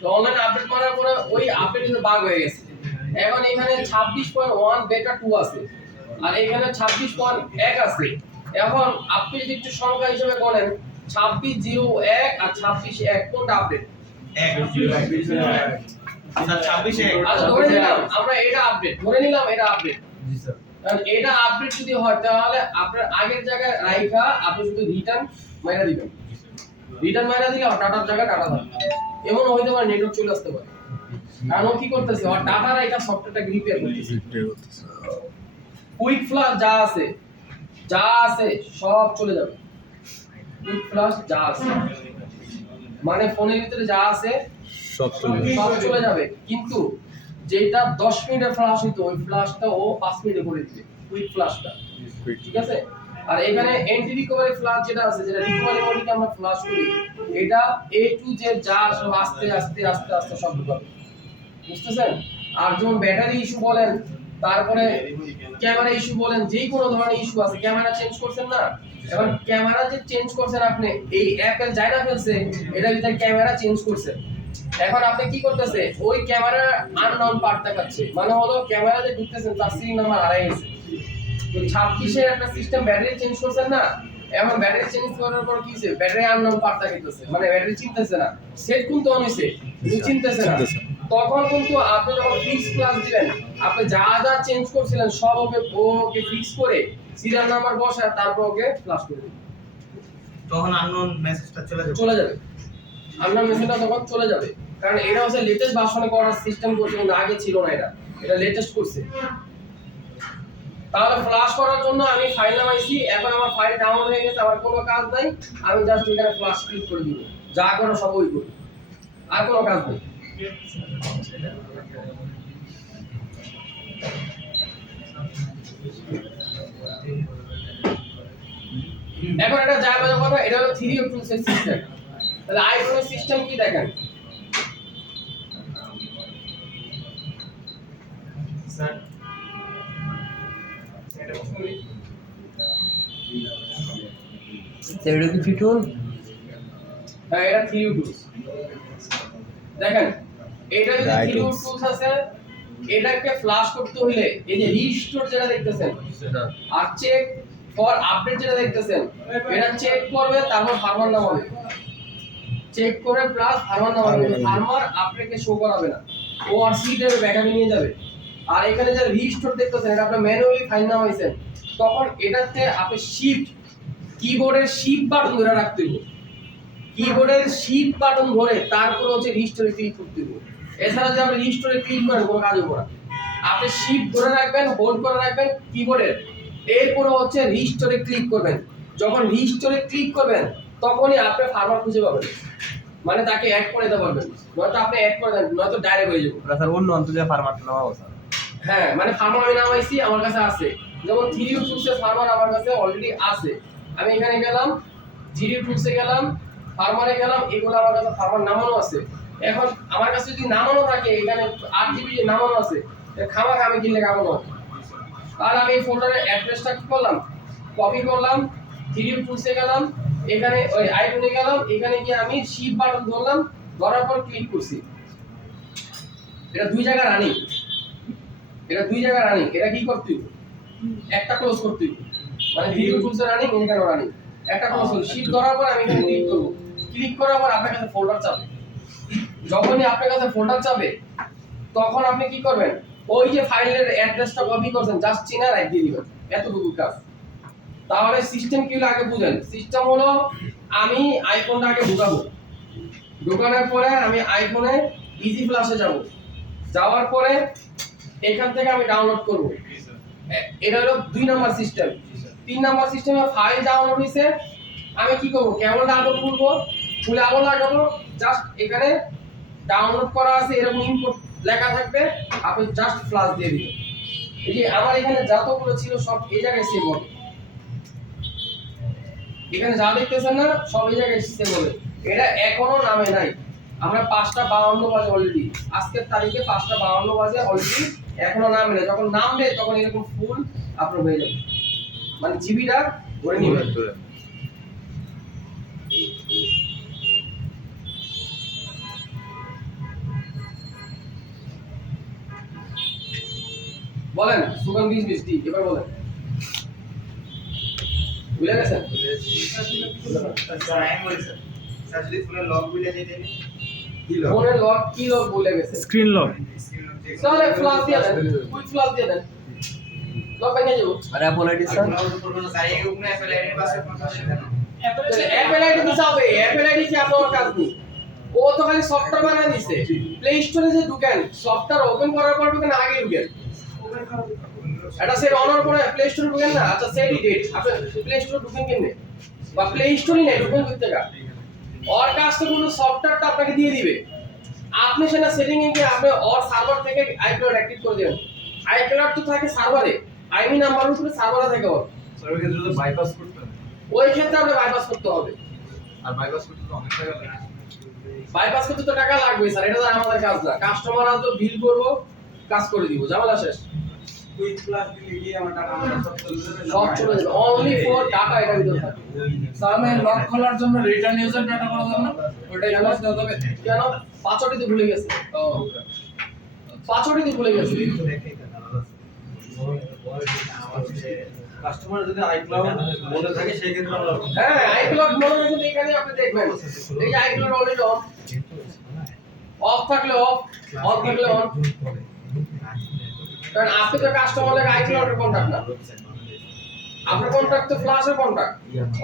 তো অনলাইনে আপডেট করার পরে ওই আপডেটে বাগ হয়ে গেছে। এখন এখানে 26.1 বেটা 2 আছে আর এখানে 26.1 আছে। এখন আপনি যদি একটু সংখ্যা হিসেবে বলেন 2601 আর 26.1 কোনটা আপডেট? স্যার 26 আচ্ছা ধরে নিলাম আমরা এটা আপডেট, ধরে নিলাম এটা আপডেট। জি স্যার। কারণ এটা আপডেট যদি হয় তাহলে আপনার আগের জায়গায় রাইখা আপনি শুধু রিটার্ন মাইরা দিবেন, রিটার্ন মাইরা দিলে ডাটার জায়গায় ডাটা থাকবে। এমন হইতে পারে নেটওয়ার্ক চলে আসতে পারে। কারণ ও কি করতেছে ওর ডাটার এটা সফটওয়্যারটাকে রিপেয়ার করতেছে। রিপেয়ার করতেছে। কুইক ফ্লাশ যা আছে সব চলে যাবে। কুইক ফ্লাশ যা আছে মানে ফোনের ভিতরে যা আছে সব চলে যাবে। সব চলে যাবে, কিন্তু যেটা 10 মিনিটের ফ্লাশ হইতো ওই ফ্লাশটা ও 5 মিনিটে করে দিবে কুইক ফ্লাশটা, ঠিক আছে। আর এখানে এন্টি রিকভারি ফ্লাশ যেটা আছে, যেটা রিকভারি মোডে আমরা ফ্লাশ করি, এটা A to Z যা সব আস্তে আস্তে আস্তে আস্তে সব ঢুকাবে, বুঝতেছেন। আর যেমন ব্যাটারি ইস্যু বলেন, তারপরে ক্যামেরা ইস্যু বলেন, যেই কোনো ধরনের ইস্যু আছে, ক্যামেরা চেঞ্জ করছেন না, এবার ক্যামেরা যে চেঞ্জ করছেন আপনি, এই অ্যাপেল যাইরা ফেলছে এটা ভিতরে ক্যামেরা চেঞ্জ করছে, এখন আপনি কি করতেছে ওই ক্যামেরা আননোন পার্ট দেখাচ্ছে, মানে হলো ক্যামেরা যে ঢুকতেছেন তার সিরিয়াল নাম্বার হারিয়ে গেছে। তো 26 এর একটা সিস্টেম ব্যাটারি চেঞ্জ করছেন না, এখন ব্যাটারি চেঞ্জ করার পর কি হইছে, ব্যাটারি আননোন পার্ট দেখাইতেছে, মানে ব্যাটারি চিনতেছে না, সেট কিন্তু অন হইছে কিন্তু চিনতেছে না। তখন কিন্তু আপনি যখন ফিক্স ক্লাস দিবেন, আপনি যা যা চেঞ্জ করছিলেন সব ওকে ফিক্স করে সিরিয়াল নাম্বার বসায় তারপর ওকে ফ্লাশ করে দিবেন, তখন আননোন মেসেজটা চলে যাবে। আননোন মেসেজটা তখন চলে যাবে, কারণ এটা হচ্ছে লেটেস্ট ভার্সনে করার সিস্টেম করছে, কিন্তু আগে ছিল না, এটা লেটেস্ট করছে। তাহলে ফ্লাশ করার জন্য আমি ফাইল নামাইছি, এখন আমার ফাইল ডাউনলোড হয়ে গেছে, আমার কোনো কাজ নাই, আমি জাস্ট এখানে ফ্লাশ ক্লিক করে দিব, যা করো সব ওই করি, আর কোনো কাজ নেই। এখন এটা যা বলে কথা, এটা হলো 3 of 2 সিস্টেম। তাহলে আইফোনের সিস্টেম কি দেখেন, স্যার সেটা কি ফিট হল? হ্যাঁ এটা 3 of 2 দেখেন, এটা যদি 3 of 2 আছে, এটাকে ফ্লাশ করতে হইলে এই যে রিস্টোর যেটা দেখতেছেন আর চেক ফর আপডেট যেটা দেখতেছেন, এটা চেক করবে, তারপর ফার্মার নাম হবে, চেক করে প্লাস ফার্মার নাম হবে, ফার্মার আপনাকে শো করাবে না, ও আর সিটের ব্যাকআপে নিয়ে যাবে। আর এখানে যে রিস্টোর দেখতেছেন, এটা আপনি ম্যানুয়ালি ফাইল নামাইছেন, তখন এটাতে আপনি শিফট কিবোর্ডের শিফট বাটন ধরে রাখতে হবে, কিবোর্ডের শিফট বাটন ধরে তারপর হচ্ছে রিস্টোরে ক্লিক করতে হবে। এছাড়া যদি আপনি রিস্টোরে ক্লিক করেন কোনো কাজ হবে না, আপনি শিফট ধরে রাখবেন, হোল্ড করে রাখবেন কিবোর্ডের, এরপরে হচ্ছে রিস্টোরে ক্লিক করবেন। যখন রিস্টোরে ক্লিক করবেন তখনই আপনি ফার্মার খুঁজে পাবেন, মানে তাকে অ্যাড করে দিতে পারবেন, নয়তো আপনি অ্যাড করে দেন, নয়তো ডাইরেক্ট হয়ে যাবে। স্যার অন্য অন্তর্জাল ফার্মার নামাবো স্যার। হ্যাঁ মানে ফার্মার আমি নামাইছি, আমার কাছে আছে, যেমন 3 of 2 এর ফার্মার আমার কাছে অলরেডি আছে, আমি এখানে গেলাম 3 of 2 এ গেলাম, ফার্মারে গেলাম, এগুলো আমার কাছে ফার্মার নামানো আছে। এখন আমার কাছে যদি নামানো থাকে, এখানে 8 জিবি যে নামানো আছে, খামাখা আমি কিনলে নামানো হবে, তাহলে আমি এই ফোল্ডারের অ্যাড্রেসটা কি করলাম, কপি করলাম, 3 of 2 এ গেলাম, এখানে ওই আইকনে গেলাম, এখানে গিয়ে আমি শিফট বাটন ধরলাম, ধরার পর ক্লিক করছি, এটা দুই জায়গা রানিং, এটা কি করতে হবে, একটা ক্লোজ করতে হবে, মানে 3 of 2 এ রানিং, এখানে রানিং, একটা ক্লোজ করব, শিফট ধরার পর আমি এখানে ক্লিক করব, ক্লিক করার পর আপনার কাছে ফোল্ডার চাবে, যখনই আপনার কাছে ফোল্ডার চাবে তখন আপনি কি করবেন, ওই যে ফাইলের অ্যাড্রেসটা কপি করছেন জাস্ট চিনা রাইট দিয়ে দিবেন, এতটুকু কাজ। তাহলে সিস্টেম কি হলো আগে বুঝেন, সিস্টেম হলো আমি আইফোনটা আগে ঢোকাবো, ঢোকানোর পরে আমি আইফোনে ইজি ফ্ল্যাশে যাব, যাওয়ার পরে এখান থেকে আমি ডাউনলোড করব, এটা হলো 2 নাম্বার সিস্টেম। 3 নাম্বার সিস্টেমে ফাইল ডাউনলোড হইছে, আমি কি করব, কেবল ডাউনলোড খুলবো, খুলে আবার লাগাবো, জাস্ট এখানে ডাউনলোড করা আছে এরকম ইম্পোর্ট লেখা থাকবে, আপনি জাস্ট ফ্ল্যাশ দিয়ে দিবেন। এই যে আমার এখানে যতগুলো ছিল সব এই জায়গায় সেভ হবে, এখানে যা দেখতেছেন না সব এই জায়গায় সেভ হবে, এটা এখনো নামে নাই, আমরা 5:52 বাজে অলরেডি, আজকের তারিখে 5:52 বাজে অলরেডি, এখনো নামে নাই, যখন নামবে তখন এরকম ফুল আপলোড হয়ে যাবে, মানে জিবিটা ধরে নিবে। বলেন সুগান 20 এবার বলেন, বুঝে গেছেন? স্যার আমি বলি স্যার যদি ফোনের লক ভুলে যাই তাহলে কি লক, ফোনের লক কি লক ভুলে গেছে, স্ক্রিন লক। তাহলে ফ্ল্যাশ দিয়ে দেন, কুইক ফ্ল্যাশ দিয়ে দেন, লক ভেঙে যাবে। আর অ্যাপল আইডি স্যার? স্যার এই উপরে অ্যাপেল আইডি পাসওয়ার্ড পাঠাতে দেন, তাহলে অ্যাপেল আইডি দিতে হবে, অ্যাপেল আইডি কি আপনার কাজ নেই, ও তো খালি সফটওয়্যার বানায় দিছে। প্লে স্টোরে যে ঢুকেন, সফটওয়্যার ওপেন করার পর ঢুকেন আগে ঢুকেন। এটা সেট অন পরে প্লে স্টোরে ঢুকেন না। আচ্ছা সেট ডিটেইল আপনি প্লে স্টোরে ঢুকেন কেমনে? বা প্লে স্টোরই নাই ঢুকেন কোথা থেকে? ওর কাছ থেকে কোনো সফটওয়্যারটা আপনাকে দিয়ে দিবে। আপনি সেটা সেটিং এ গিয়ে আপনি ওর সার্ভার থেকে আইক্লাউড অ্যাক্টিভ করে দিবেন। আইক্লাউড তো থাকে সার্ভারে, আইমি নাম্বার উপরে সার্ভারে থাকে ওর। সার্ভার ক্ষেত্রে তো বাইপাস করতে হবে। ওই ক্ষেত্রে আপনি বাইপাস করতে হবে। আর বাইপাস করতে তো অনেক টাকা লাগে। বাইপাস করতে তো টাকা লাগবে স্যার, এটা তো আমাদের কাজ না। কাস্টমার আসবে, বিল করব, কাজ করে দিব, ঝামেলা শেষ। কুইক ক্লাস দিলে কি আমার টাকা আমার সব চলে যাবে না? সব চলে যাবে, অনলি ফর ডাটা এটা ভিতরে থাকে। সামনে লক খোলার জন্য রিটার্ন ইউজার ডাটা করা যাবে না? ওটা ইউজ দেওয়া যাবে। কেন পাসওয়ার্ডই তো ভুলে গেছে। ও পাসওয়ার্ডই তো ভুলে গেছে। কাস্টমার যদি আইক্লাউড মনে থাকে সেই ক্ষেত্রে আমরা হ্যাঁ আইক্লাউড মনে রাখুন, এখানে আপনি দেখবেন এই যে আইক্লাউড অলরেডি অফ, অফ থাকলে অফ, অন থাকলে অন। কারণ আপনি তো কাস্টমারের আইক্লাউডের কন্টাক্ট না, আপনার কন্টাক্ট তো ফ্ল্যাশের কন্টাক্ট।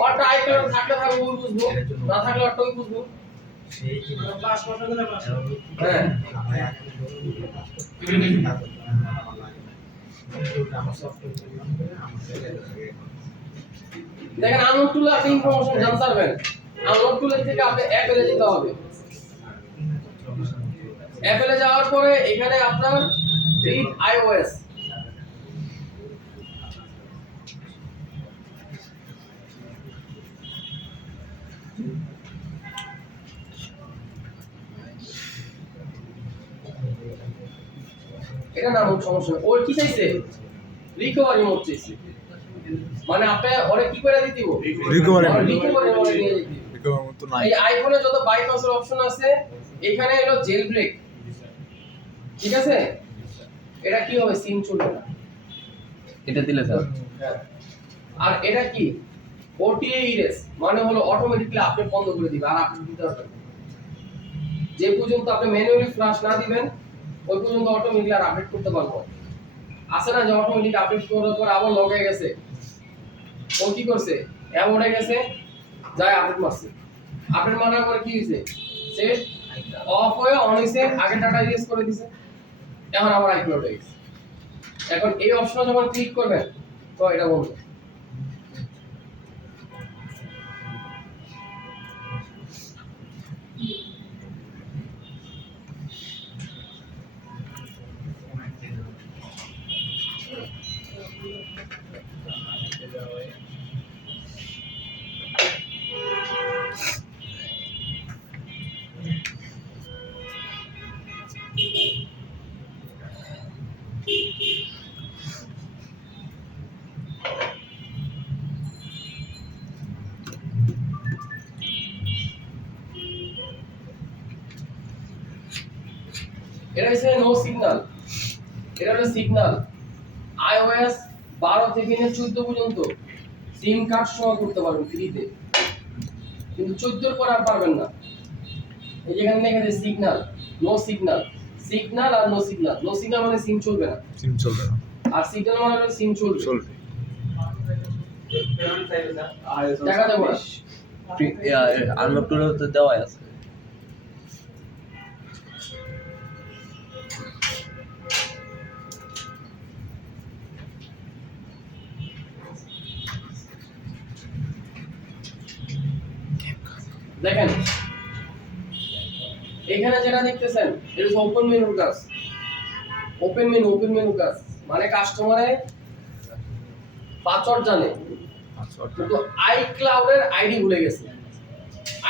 ওটা আইক্লাউড থাকলে থাকবে ওই বুঝবো, না থাকলে ওটা ওই বুঝবো। ক্লাস করতে গেলে ক্লাস হ্যাঁ দেখেন আনলোড টুলে আপনি ইনফরমেশন জানতে পারবেন। আনলোড টুলের থেকে আপনি অ্যাপেলে যেতে হবে। অ্যাপেলে যাওয়ার পরে এখানে আপনার রিড আইওএস, এটা না হোক সমস্যা নেই। ওর কি চাইছে? রিকভারি মোড চাইছে। মানে আপনি ওরে কি করে দিতে দিব? Recovery mode. রিকভারি মোডে নিয়ে যেতে দিব। বিকমের মতো নাই। এই আইফোনে যত বাইপাসের অপশন আছে, এখানে হলো জেল ব্রেক, ঠিক আছে? এটা কি হবে? সিম চলবে না। এটা দিলে স্যার আর এটা কি? ওটিএ ইরেজ, মানে হলো অটোমেটিক্যালি আপনি বন্ধ করে দিবে আর আপনি দিতে পারবেন না। যে পর্যন্ত আপনি ম্যানুয়ালি ফ্লাশ না দিবেন ওই পর্যন্ত অটোমেটিক্যালি আর আপডেট করতে পারবো না। আছে না যে অটোমেটিক আপডেট করার পর আবার লগ হয়ে গেছে, ও কি করছে? এমন হয়ে গেছে, যায় আপডেট মারছে। আপডেট মারার পরে কি হয়েছে? সে অফ হয়ে অন হয়েছে, আগে ডাটা ইরেজ করে দিছে, এখন আবার আইক্লাউড হয়ে গেছে। এখন এই অপশনে যখন ক্লিক করবেন তো এটা বন্ধ। এটা হচ্ছে নো সিগন্যাল, এটা হলো সিগন্যাল। আইওএস 12 থেকে নিয়ে 14 পর্যন্ত সিম কার্ড সহ করতে পারবেন ফ্রিতে, কিন্তু 14 এর পর আর পারবেন না। এই যেখানে লেখা আছে সিগন্যাল, নো সিগন্যাল, সিগন্যাল আর নো সিগন্যাল। নো সিগন্যাল মানে সিম চলবে না, সিম চলবে না। আর সিগন্যাল মানে হলো সিম চলবে। চলবে। পেমেন্ট চাইবে স্যার দেখা যাবে না। আনলক টুলে তো দেওয়া আছে। দেখেন এখানে যেটা দেখতেছেন এটা হচ্ছে ওপেন মেনুর কাজ। ওপেন মেনু কাজ মানে কাস্টমারে পাসওয়ার্ড জানে কিন্তু আইক্লাউডের আইডি ভুলে গেছে।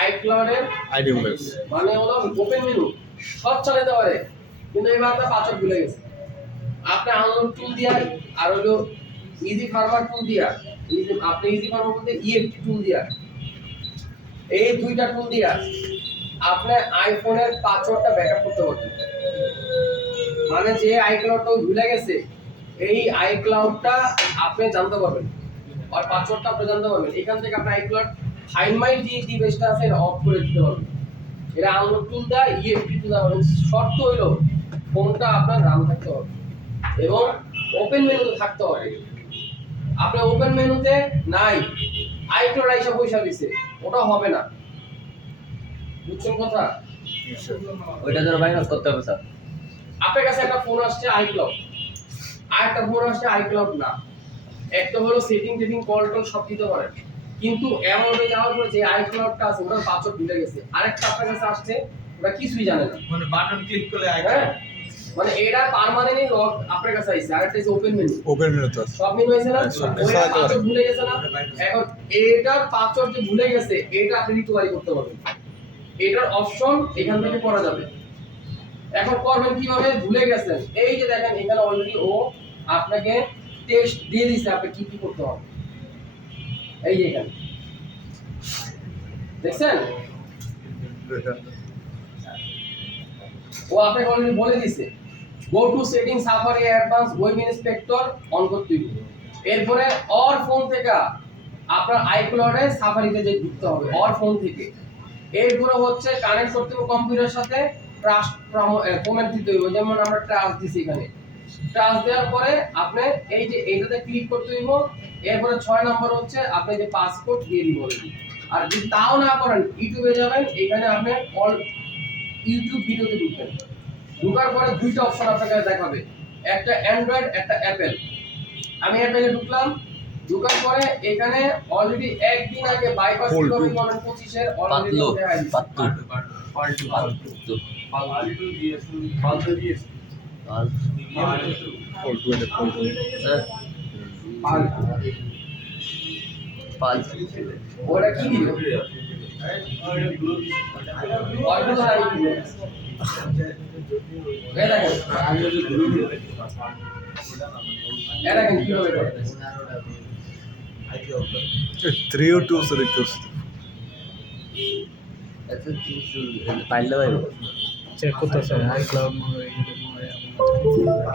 আইক্লাউডের আইডি বলে গেছে। মানে হলো ওপেন মেনু সব চালাতে পারে কিন্তু এবার তার পাসওয়ার্ড ভুলে গেছে। আপনি আনলোড টুল দিয়া আর হলো ইজি ফার্মার টুল দিয়া, আপনি ইজি ফার্মার বলতে ইএফটি টুল দিয়া, এই দুইটা টুল দিয়া আপনি আইফোনের পাসওয়ার্ডটা ব্যাকআপ করতে পারবেন। মানে যে আইক্লাউডটা ভুলে গেছে এই আইক্লাউডটা আপনি জানতে পারবেন আর পাসওয়ার্ডটা আপনি জানতে পারবেন। এখান থেকে আপনি আইক্লাউড ফাইন্ড মাই যে ডিভাইসটা আছে এটা অফ করে দিতে পারবেন। এটা আনলোড টুল দা ইএফটি টুল দা, শর্ত হইলো ফোনটা আপনার রান থাকতে হবে এবং ওপেন মেনুতে থাকতে হবে। আপনি ওপেন মেনুতে নাই, আইক্লাউড আইসা পয়সা দিছে, ওটা হবে না। বুঝছেন কথা? ওইটা যেন মাইনাস করতে হবে স্যার। আপনার কাছে একটা ফোন আসছে আইক্লাউড, আর একটা ফোন আসছে আইক্লাউড না। একটা হলো সেটিং কল টল সব দিতে পারেন, কিন্তু অ্যামাউন্টে যাওয়ার পরে যে আইক্লাউডটা আছে ওটার পাসওয়ার্ড ভুলে গেছে। আরেকটা আপনার কাছে আসছে ওটা কিছুই জানে না, মানে বাটন ক্লিক করলে হ্যাঁ মানে এটা পার্মানেন্টলি লক আপনার কাছে আইছে। আর একটা যে ওপেন মেনু, ওপেন মেনু তো আছে। সব মেনু হয়েছে না, সব কিছু ওইটা চালাতে পারে। পাসওয়ার্ড ভুলে গেছে না। এখন এটার পাসওয়ার্ড যে ভুলে গেছে এটা আপনি রিকভারি করতে পারবেন, এটার অপশন এখান থেকে করা যাবে। এখন করবেন কিভাবে? ভুলে গেছেন, এই যে দেখেন এখানে অলরেডি ও আপনাকে টেক্সট দিয়ে দিয়েছে আপনি কি কি করতে হবে। এই যে এখানে দেখছেন ও আপনাকে অলরেডি বলে দিয়েছে go to setting safari advance web inspector on করতে হবে। এরপরে অর ফোন থেকে আপনার আইক্লাউডে সাফারিতে যে ঢুকতে হবে অর ফোন থেকে। এরপরে হচ্ছে কানেক্ট করতে হবে কম্পিউটারের সাথে, ট্রাস্ট কমেন্ট দিতে হবে। যেমন আমরা ট্রাস্ট দিছি এখানে, ট্রাস্ট দেওয়ার পরে আপনি এই যে এইটাতে ক্লিক করতে হইব। এরপরে 6 নম্বর হচ্ছে আপনি যে পাসপোর্ট দিয়ে দিব। আর যদি তাও না করেন ইউটিউবে যাবেন, এখানে আপনি অল ইউটিউব ভিডিওতে ঢুকবেন। ঢোকার পরে দুইটা অপশন আপনাকে দেখাবে, একটা অ্যান্ড্রয়েড একটা অ্যাপেল। আমি অ্যাপেলে ঢুকলাম, ঢোকার পরে এখানে অলরেডি একদিন আগে বাইপাস কিভাবে করবেন 25 এর অলরেডি দেখা দিয়েছে। ওটা কি দিল? অল্প সারি দিল। এটা দেখেন কিভাবে করে। 302 select করছি। আচ্ছা কিছু পাইলে ভাই চেক করতেছে আইক্লাউড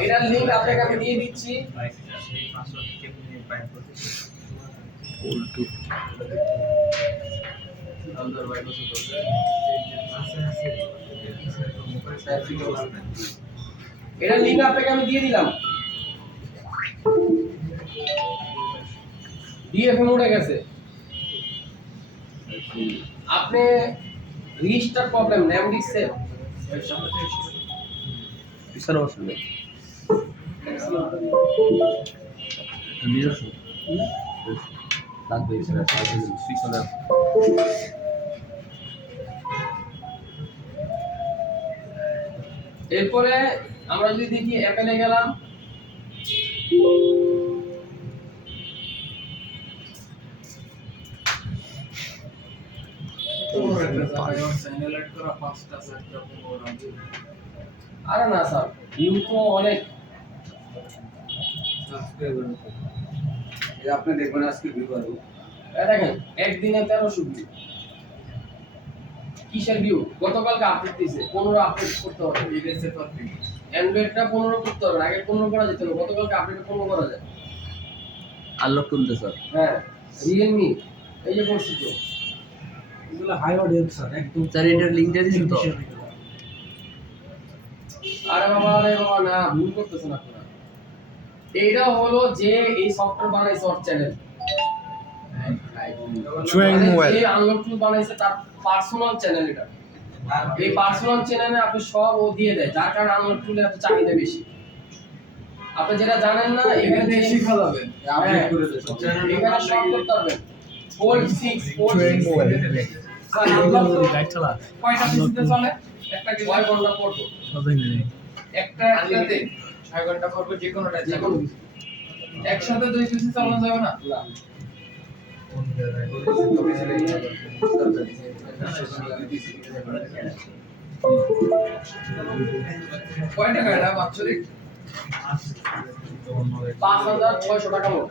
এটার লিংক আপনাকে আমি দিয়ে দিচ্ছি। এটার লিংক আপনাকে আমি দিয়ে দিলাম। ডিএফএম উড়ে গেছে। আপনি রিস্টার্ট প্রবলেম নেমডিক সেভ পিছনে বসুন লাগবে পিছনে। এরপরে আমরা যদি দেখি অ্যাপেলে গেলাম, আরে না স্যার ভিউ তো অনেক। এই আপনি দেখবেন আজকে ভিউ করব। এই দেখেন একদিনে 1300 ভিউ। কিসের ভিউ? গতকালকে আপডেট দিয়েছে, 15 আপডেট করতে হবে। অ্যান্ড্রয়েডটা 15 করতে হবে, আগে 15 করা যেত না, গতকালকে আপডেট 15 করা যায়। আনলক তুলতে স্যার। হ্যাঁ রিয়েলমি এই যে করছি তো। এগুলো হাই অডিয়েন্স স্যার একদম। স্যার এটার লিংক দিয়ে দিছেন তো? আরে বাবা না, ভুল করতেছেন আপনারা। এইটা হলো যে এই সফটওয়্যার বানাইছে ওর চ্যানেল, চুয়েং মোবাইল। যে আনলক টুল বানাইছে তার পার্সোনাল চ্যানেল এটা। এই পার্সোনাল চ্যানেলে আপনি সব ও দিয়ে দেয়, যার কারণে আনলক টুলে এত চাহিদা বেশি। আপনি যেটা জানেন না এখানে শিখা যাবে, আপডেট করে দেন। এখানে সব করতে পারবেন। ফোল্ড 6 ফোল্ড চুয়েং 6 mobile. Sir unlock tool light চালা কয়টা পিসিতে চলে? একটা কি 6 ঘন্টা পড়বো সবই নেই। একটাতে 6 ঘন্টা করবে যে কোনোটা যে কোনো কিছু। একসাথে 2 পিসি চালানো যাবে না? না কয় টাকা এটা বাৎসরিক? 5600 টাকা মতো।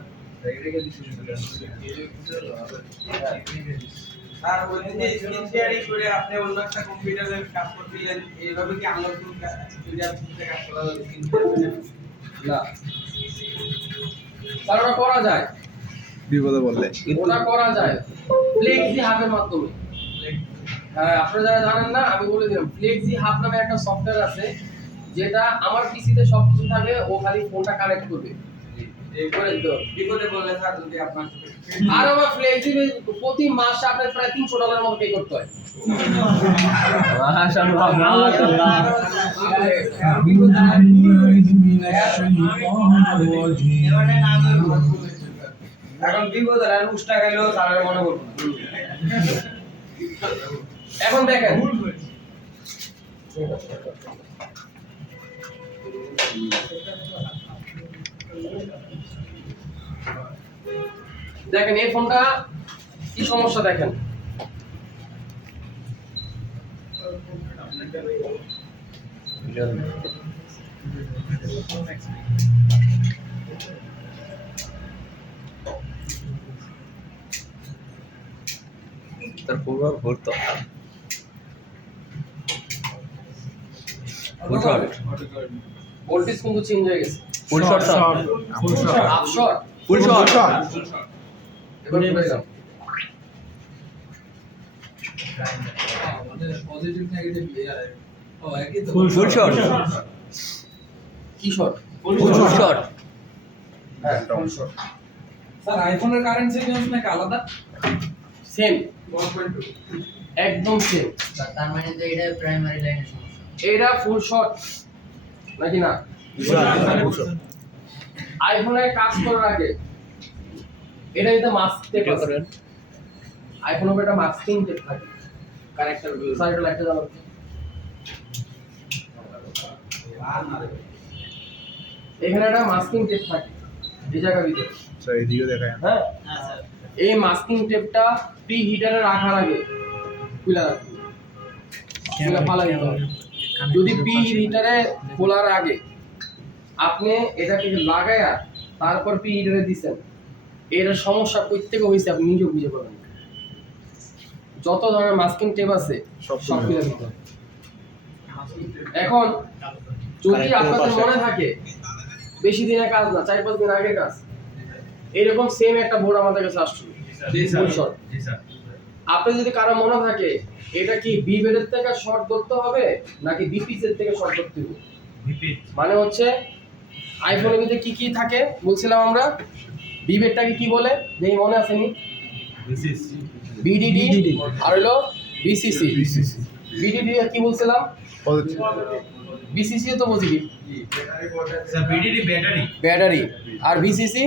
আর ওইদিন যে স্ক্রিন শেয়ারিং করে আপনি অন্য একটা কম্পিউটারে কাজ করছিলেন, এইভাবে কি আনলক টুল যদি আপনি কাজ করা যাবে স্ক্রিন শেয়ারিং? না স্যার ওটা করা যায়, বিপদে বললে। ওটা করা যায় ফ্লেক্সি হাবের মাধ্যমে। হ্যাঁ আপনারা যারা জানেন না আমি বলে দিলাম, ফ্লেক্সি হাব নামে একটা সফটওয়্যার আছে যেটা আমার পিসিতে সবকিছু থাকে, ও খালি ফোনটা কানেক্ট করবে। এই করে তো বিপদে বললে স্যার যদি আপনার সাথে আর আবার ফ্লেক্সিবল প্রতি মাসে আপনার প্রায় $300 মতো পে করতে হয়। মাশাআল্লাহ মাশাআল্লাহ এখন বিপদ হলে আর উষ্টা খাইলেও স্যারের মনে করবো না। এখন দেখেন দেখেন এই ফোনটা কি সমস্যা দেখেন। তার পুরো ভর্তি ফুল শট ভোল্টেজ কিন্তু চেঞ্জ হয়ে গেছে। ফুল শট হাফ শট ফুল শট এবার ঘুরে যাও। পজিটিভ নেগেটিভ ও একই তো ফুল শট কি শট? ফুল শট হ্যাঁ ফুল শট স্যার আইফোনের কারেন্ট সিগন্যালস নাকি আলাদা সেম একদম সেম। তার মানে তো এটা প্রাইমারি লাইনের সমস্যা। এটা ফুল শট নাকি না? আইফোনের কাজ করার আগে এটা কিন্তু মাস্ক টেপ আছে। আইফোনের উপরে একটা মাস্কিং টেপ থাকে কানেক্টর সাইডে লাইটটা দাও। এখানে একটা মাস্কিং টেপ থাকে এই জায়গার ভিতরে। আচ্ছা এইদিকে দেখায় হ্যাঁ এই মাস্কিং টেপটা প্রি হিটারে রাখার আগে খুলে রাখবেন, খুলে ফালাই দিতে হবে। যদি প্রি হিটারে খোলার আগে আপনি এটাকে লাগায়া তারপর প্রি হিটারে দিছেন, এর সমস্যা কই থেকে হয়েছে আপনি নিজে বুঝে পাবেন। যত ধরনের মাস্কিং টেপ আছে সব সব খুলে দিতে হবে। এখন যদি আপনাদের মনে থাকে বেশি দিনের কাজ না, 4-5 দিন আগের কাজ, এরকম সেম একটা বোর্ড আমাদের কাছে আসছিল। আপনি যদি কারো মনে থাকে এটা কি বি বেডের থেকে শর্ট ধরতে হবে নাকি বি পিসের থেকে শর্ট ধরতে হবে, মানে হচ্ছে আইফোনের ভিতরে কি কি থাকে বলছিলাম আমরা। বি বেডটাকে কি বলে যেই মনে আছে নি? বিডিডি আর হলো বিসিসি। বিডিডি কি বলছিলাম? পজিটিভ বিসিসি তো পজিটিভ স্যার বিডিডি ব্যাটারি আর বিসিসি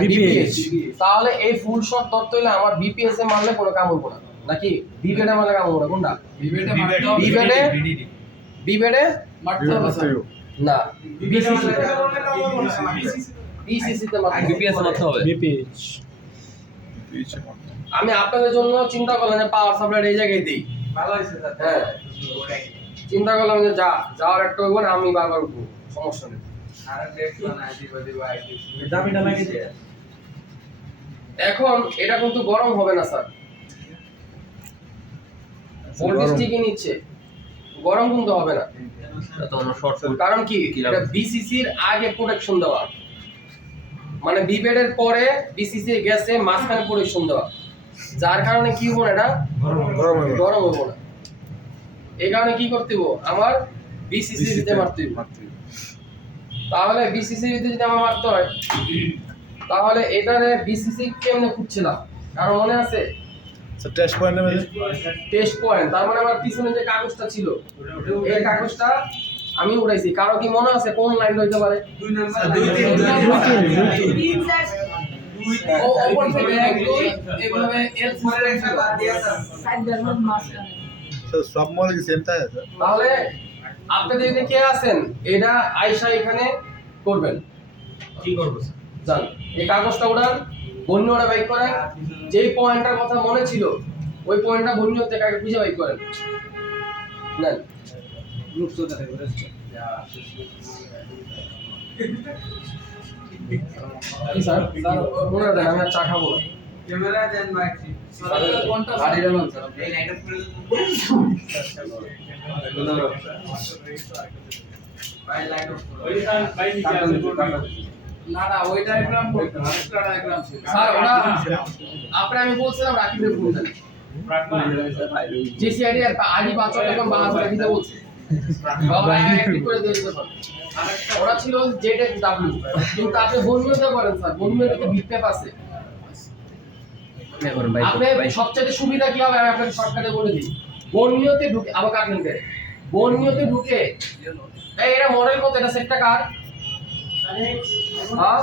বিপিএইচ। তাহলে এই ফুল শট ধরতে হলে আমার বিপিএইচ এ মারলে কোনো কাম হবে না নাকি বিবেডে মারলে কাম হবে না? কোনটা? বিবেডে মারতে হবে স্যার না বিসিসি বিসিসি তে মারতে হবে। বিপিএস মারতে হবে বিপিএইচ আমি আপনাদের জন্য চিন্তা করলাম যে পাওয়ার সাপ্লাই এই জায়গায় দেই। ভালো হয়েছে স্যার। হ্যাঁ চিন্তা করলাম যে যাওয়ার একটা হইব না, আমি বারবার উঠবো, সমস্যা নেই। আর দেখো না দিব আইডি দাবিটা লাগিয়ে দে। এখন এটা কিন্তু গরম হবে না স্যার, ভোল্টেজ ঠিকই নিচ্ছে, গরম কিন্তু হবে না। তো আমরা শর্ট ফুল কারণ কি এটা বিসিসি এর আগে প্রোটেকশন দেওয়া, মানে বিবেড এর পরে বিসিসি এর গ্যাসে মাঝখানে প্রোটেকশন দেওয়া, যার কারণে কি হবে না এটা গরম হয়ে গরম হবে না। এই কারণে কি করতে হবে আমার বিসিসি দিতে মারতে হবে। তাহলে বিসিসি যদি আমার মারতে হয় তাহলে এটারে বিসিসি কেমনে খুঁজছিলাম কারণ মনে আছে? আচ্ছা টেস্ট পয়েন্ট নেবে টেস্ট পয়েন্ট, তার মানে আমার পিছনে যে কাগজটা ছিল এই কাগজটা আমি উড়াইছি। কারো কি মনে আছে কোন লাইন হইতে পারে? 2 নাম্বার ও ওপর থেকে 1 2 এভাবে এল পরে একটা বাদ দিয়া স্যার স্যার সব মলে কি সেম থাকে স্যার তাহলে আপনাদের যদি কে আছেন এটা আয়শা এখানে করবেন। কি করব স্যার? জান এই কাগজটা উড়ান, বন্যটা বাইক করেন, যেই পয়েন্টটার কথা মনে ছিল ওই পয়েন্টটা বন্য থেকে আগে খুঁজে বাইক করেন। নেন গ্রুপ তো দেখা করেছে কি স্যার স্যার মনে রাখেন আমি আর চা খাবো না। ক্যামেরা দেন মাইকি কোনটা গাড়ি রাখুন স্যার। এই লাইটটা করে ভাই লাইট অফ করো না না ওই ডায়াগ্রাম করতে আরেকটা ডায়াগ্রাম ছিল স্যার ওটা আপনি আমি বলছিলাম রাকিবের ফোন দেন জিসিআইডি আর আইডি পাসওয়ার্ড এখন বাংলা দিতে বলছে বাবা অ্যাক্টিভ করে দিয়ে দিতে পারেন। ওরা ছিল জেডএক্সডব্লিউ কিন্তু আপনি বন্যতে করেন স্যার, বন্যতে ভিপেপ আছে এখন ভাই আপনি সবচেয়ে সুবিধা কি হবে আমি আপনাকে শর্টকাটে বলে দিই। বর্ণীয়তে ঢুকে আবার কাটলেন কে? বর্ণীয়তে ঢুকে এই এটা মডেল কত, এটা সেটটা কার? হ্যাঁ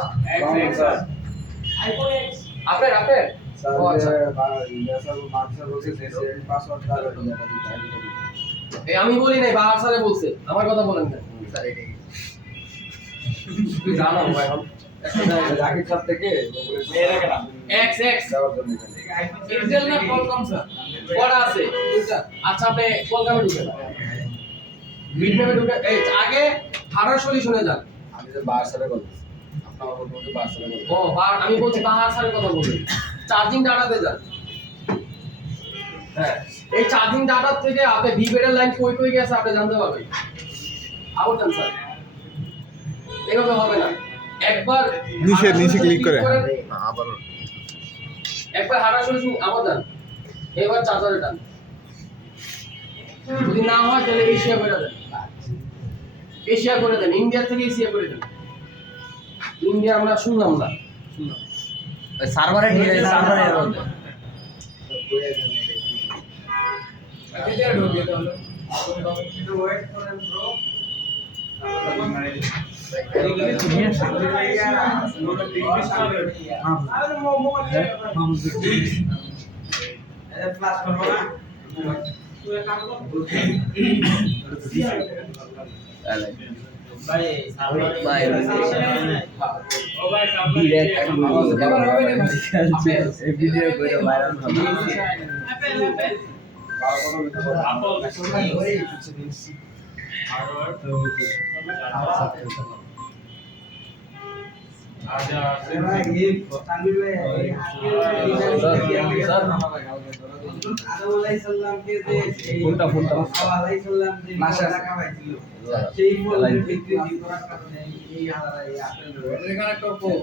আপনার আপনার স্যার ও আচ্ছা। স্যার মাস্টার বলছে যে সিআরডি পাসওয়ার্ড তার এই আমি বলি নাই, বাহার স্যারে বলছে, আমার কথা বলেন না। স্যার এটাই তুই জানো ভাই এখন একটা জায়গায় রাকিব স্যার থেকে এক্স এক্স দেওয়ার জন্য এখানে ইন্টেল না কোয়ালকম স্যার? কটা আছে? আচ্ছা আপনি কোয়ালকামে ঢুকে যান, মিডনামে ঢুকে এই আগে হার্ডার সলিউশনে যান। আমি যে বাহার স্যারের কথা বলছি, আপনার বলতে বাহার স্যারের কথা ও আমি বলছি বাহার স্যারের কথা বলুন। চার্জিং ডাটাতে যান। হ্যাঁ এই চার্জিং ডাটার থেকে আপনি ভিবেটার লাইন কই কই গেছে আপনি জানতে পারবেন। আবার যান স্যার, এভাবে হবে না। একবার নিচে হার্ডার নিচে সলিউশনে ক্লিক করে করেন, আবার একবার হার্ডার সলিউশন আবার যান, এবার চার্জারে যান। যদি না হয় তাহলে এশিয়া করে দেন, এশিয়া করে দেন, ইন্ডিয়া থেকে এশিয়া করে দেন। ইন্ডিয়া আমরা শুনলাম না। সার্ভারে ঠিক আছে, সার্ভারে এরর দেয়। কেটে ঢুকে তাহলে একটু ওয়েট করেন ব্রো। ফ্লাশ করবো না? ভাই ভাই, ও ভাই ডিরেক্ট এবার হবে না ভাই। এই ভিডিও করে ভাইরাল হবে। ফোনটা সেই ফোনের বিক্রি করার কারণে এই আপেল এখানে একটা কোক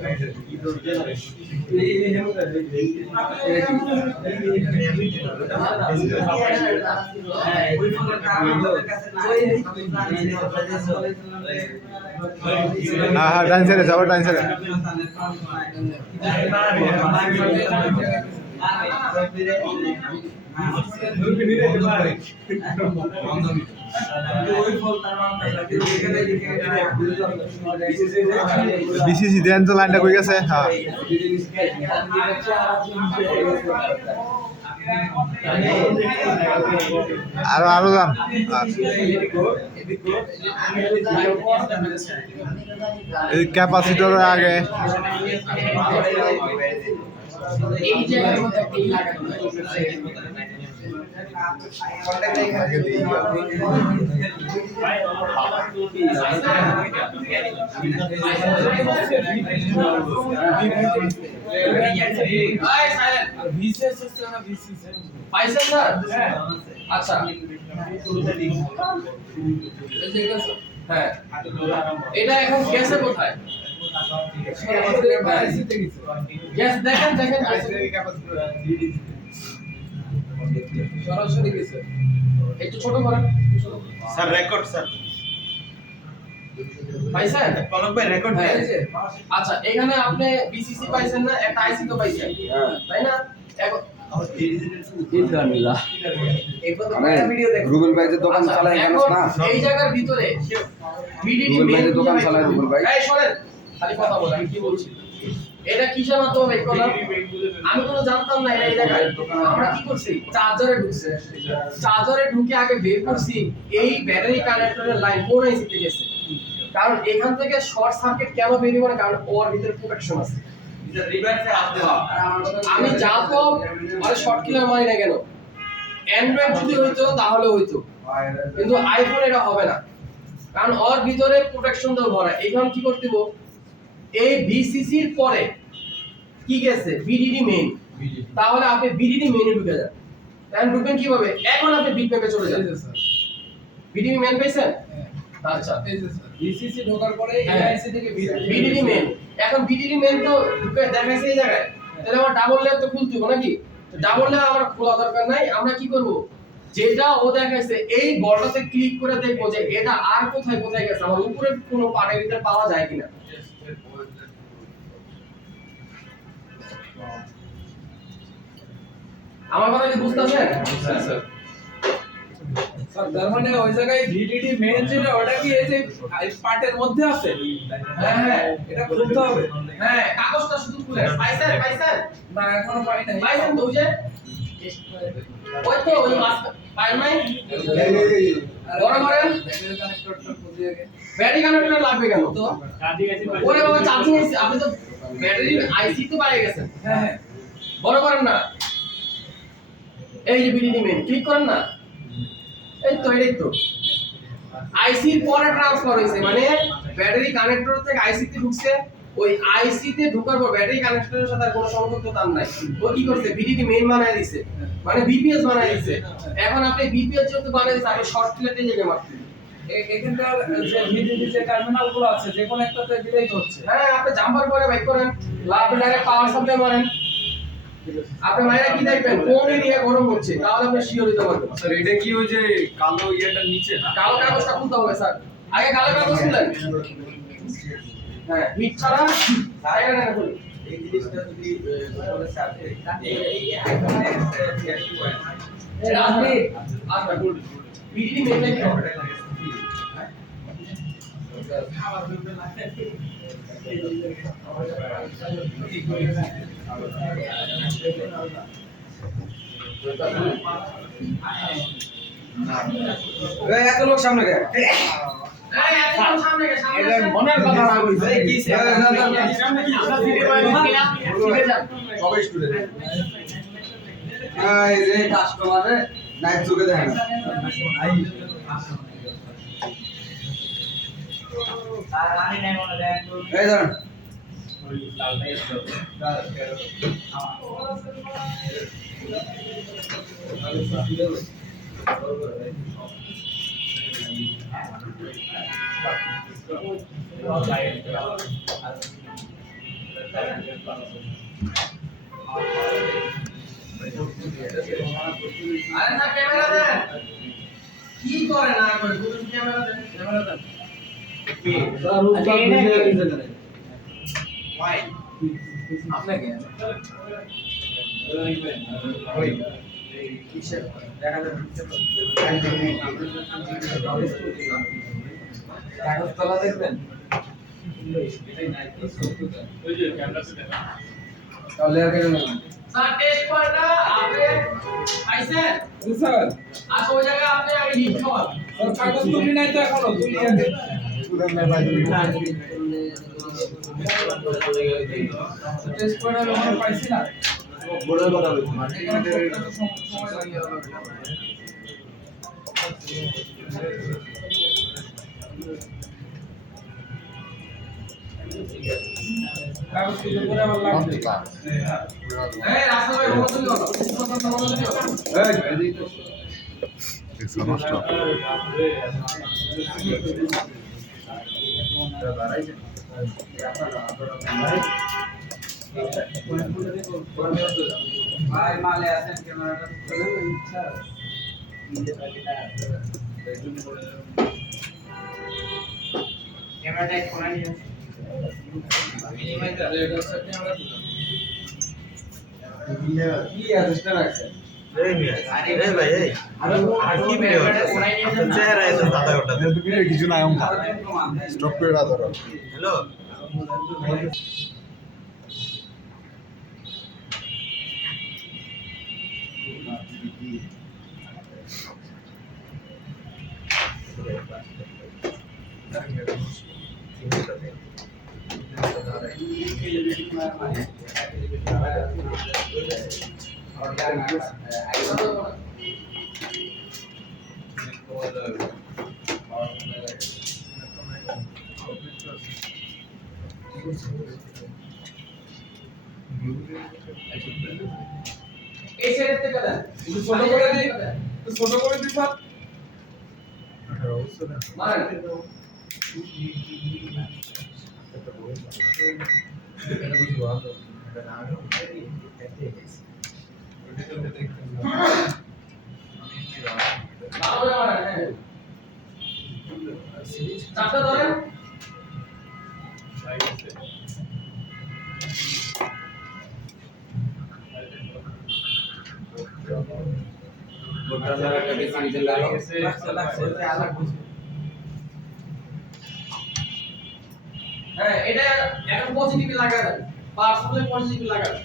হ্যাঁ হ্যাঁ ডান সাইডে যাবো ডান সাইডে বিসিসি দেন তো লাইনটা কই গেছে হ্যাঁ আরো আরো যান এই ক্যাপাসিটরের আগে এই জায়গার মধ্যে একটা লাগানো আগে দিয়ে পাইছেন স্যার? আচ্ছা হ্যাঁ এটা এখন গেছে কোথায়? গ্যাস দেখেন দেখেন সরাসরি গেছে, একটু ছোট করেন। স্যার রেকর্ড স্যার পাইছেন? কলক ভাই রেকর্ড হ্যাঁ। দিয়েছে আচ্ছা এখানে আপনি বিসিসি পাইছেন না, একটা আইসি তো পাইছেন তাই না? এখন রুবেল ভাই যে দোকান আচ্ছা, চালায় এখন জানোস না এই জায়গার ভিতরে বিডিডি রুবেল ভাই মেইন যে দোকান চালায় রুবেল ভাই এই শুনেন, খালি কথা বলেন, আমি কি বলছি। এটা কিসের মাধ্যমে বের করলাম? আমি তো জানতাম না এই জায়গায় আমরা কি করছি, চার্জারে ঢুকছে, চার্জারে ঢুকে আগে বের করছি এই ব্যাটারি কানেক্টরের লাইন কোন আইসিতে গেছে। কারণ এখান থেকে শর্ট সার্কিট কেন বেরিয়ে মানে কারণ ওর ভিতরে প্রোটেকশন আছে। রিভার্সে আসতে হবে। আমি যা তো মানে শর্ট কিলার মারি না কেন, অ্যান্ড্রয়েড যদি হইতো তাহলে হইতো, কিন্তু আইফোন এটা হবে না কারণ ওর ভিতরে প্রোটেকশন দেওয়া ভরা। এখন কি করতে হবে, এই বিসিসির পরে কি গেছে বিডিডি মেইন, তাহলে আপনি বিডিডি মেইনে ঢুকে যান। তাহলে ঢুকবেন কিভাবে? এখন আপনি বিটম্যাপে চলে যান। বিডিডি মেইন পেয়েছেন? আচ্ছা বিসিসি ঢোকার পরে হ্যাঁ। এআইসি থেকে বিডিডি মেইন, এখন বিডিডি মেইন তো ঢুকে দেখাইছে এই জায়গায়, তাহলে আমার ডাবল লেয়ার তো খুলতে হবে নাকি? ডাবল লেয়ার আমার খোলা দরকার নাই। আমরা কি করব, যেটা ও দেখাইছে এই বলটাতে ক্লিক করে দেখবো যে এটা আর কোথায় কোথায় গেছে, আমার উপরে কোনো পার্টের ভিতরে পাওয়া যায় কিনা। আমার কথা কি বুঝতেছেন? স্যার তার মানে ওই জায়গায় ভিডিডি মেইন যেটা ওটা কি এই যে পার্টের মধ্যে আছে? হ্যাঁ হ্যাঁ এটা খুলতে হবে। হ্যাঁ, কাগজটা শুধু খুলে পাইছেন না এখনো পাই নাই। পাইছেন তো ওই যে ওই তো ওই মাছ পাই নাই বড় করেন ব্যাটারি কানেক্টরটা খুঁজে আগে। ব্যাটারি কানেক্টর লাগবে কেন তো ওরে বাবা চার্জিং আপনি তো ব্যাটারির আইসি তো পেয়ে গেছেন হ্যাঁ বড় করেন না এই যে বিডিডি মেইন ক্লিক করেন না এই তো এটাই তো আইসির পরে ট্রান্সফার হইছে মানে ব্যাটারি কানেক্টর থেকে আইসি তে ঢুকছে ওই আইসি তে ঢোকার পর ব্যাটারি কানেক্টরের সাথে আর কোনো সংযোগ তো তার নাই ও কি করছে বিডিডি মেইন বানায় দিছে মানে বিপিএস বানায় দিছে এখন আপনি বিপিএস যেহেতু বানায় দিছে আপনি শর্টকাটে যেতে মারতেন এখানকার যে ভিডিডি যে টার্মিনাল গুলো আছে যে কোনো একটাতে দিলেই তো হচ্ছে। হ্যাঁ আপনি জাম্পার করে বাইক করেন আপনি ডাইরেক্ট পাওয়ার সাপ্লাই মারেন আপনি বাইরে কি দেখবেন কোন এরিয়া গরম হচ্ছে তাহলে আপনি শিওর দিতে পারবেন স্যার এটা কি ওই যে কালো ইয়েটার নিচে না? কালো কাগজটা খুলতে হবে স্যার আগে কালো কাগজ খুলেন হ্যাঁ হিট ছাড়া আগে না খুলুন এই জিনিসটা যদি বলে সাথে এই আইকনে শেয়ার পয়েন্ট এটা আপনি আচ্ছা গুড বিডিডি মেইন কি হবে এই এত লোক সামনে কে? এই একদম সামনে এটা মনের কথা না কইছে। এই কি স্যার? সামনে কি? আমরা ভিডিও বানাই কিনা শিখে যান সবাই স্টুডেন্ট। এই যে কাস্টমারে নাইট চোখে দেখে না। এই ধরেন। আরে না ক্যামেরা দেন কি করে না করে দুটো ক্যামেরা দেন ওয়াই আপনাকে ওই কিসের দেখা যাবে। কাগজ তলা দেখবেন? তাহলে আর কেন না? স্যার টেস্ট করাটা আপনি পাইছেন স্যার আর ওই জায়গায় আপনি আগে হিট খাওয়ান কাগজ তুলি নাই তো এখনো তুলি আগে। টেস্ট করে আমি পাইছি না। বোর্ডের কথা বলছি। এখানে করতে তো সময় লাগে হবে। কাগজ তুলি করে আবার লাগবে। এই রাস্তা ভাই বন্ধ দিও না বন্ধ দিও এই It's নষ্ট ভাই মালে আছেন ক্যামেরাটা ইচ্ছা ক্যামেরাটা কোনা নিয়ে মিনিমাইজার এটা হচ্ছে ক্যামেরা তুলি। কি অ্যাসিস্ট্যান্ট আছে? কিছু নাই স্টপ করে ধরো এই সাইড থেকে দেন একটু ছোট করে দিই, একটু ছোট করে দিই স্যার। মারেন ভালো করে মারেন হ্যাঁ চাপটা ধরেন হ্যাঁ এটা এখন পজিটিভ লাগাবেন, পাওয়ারফুল পজিটিভ লাগাবেন।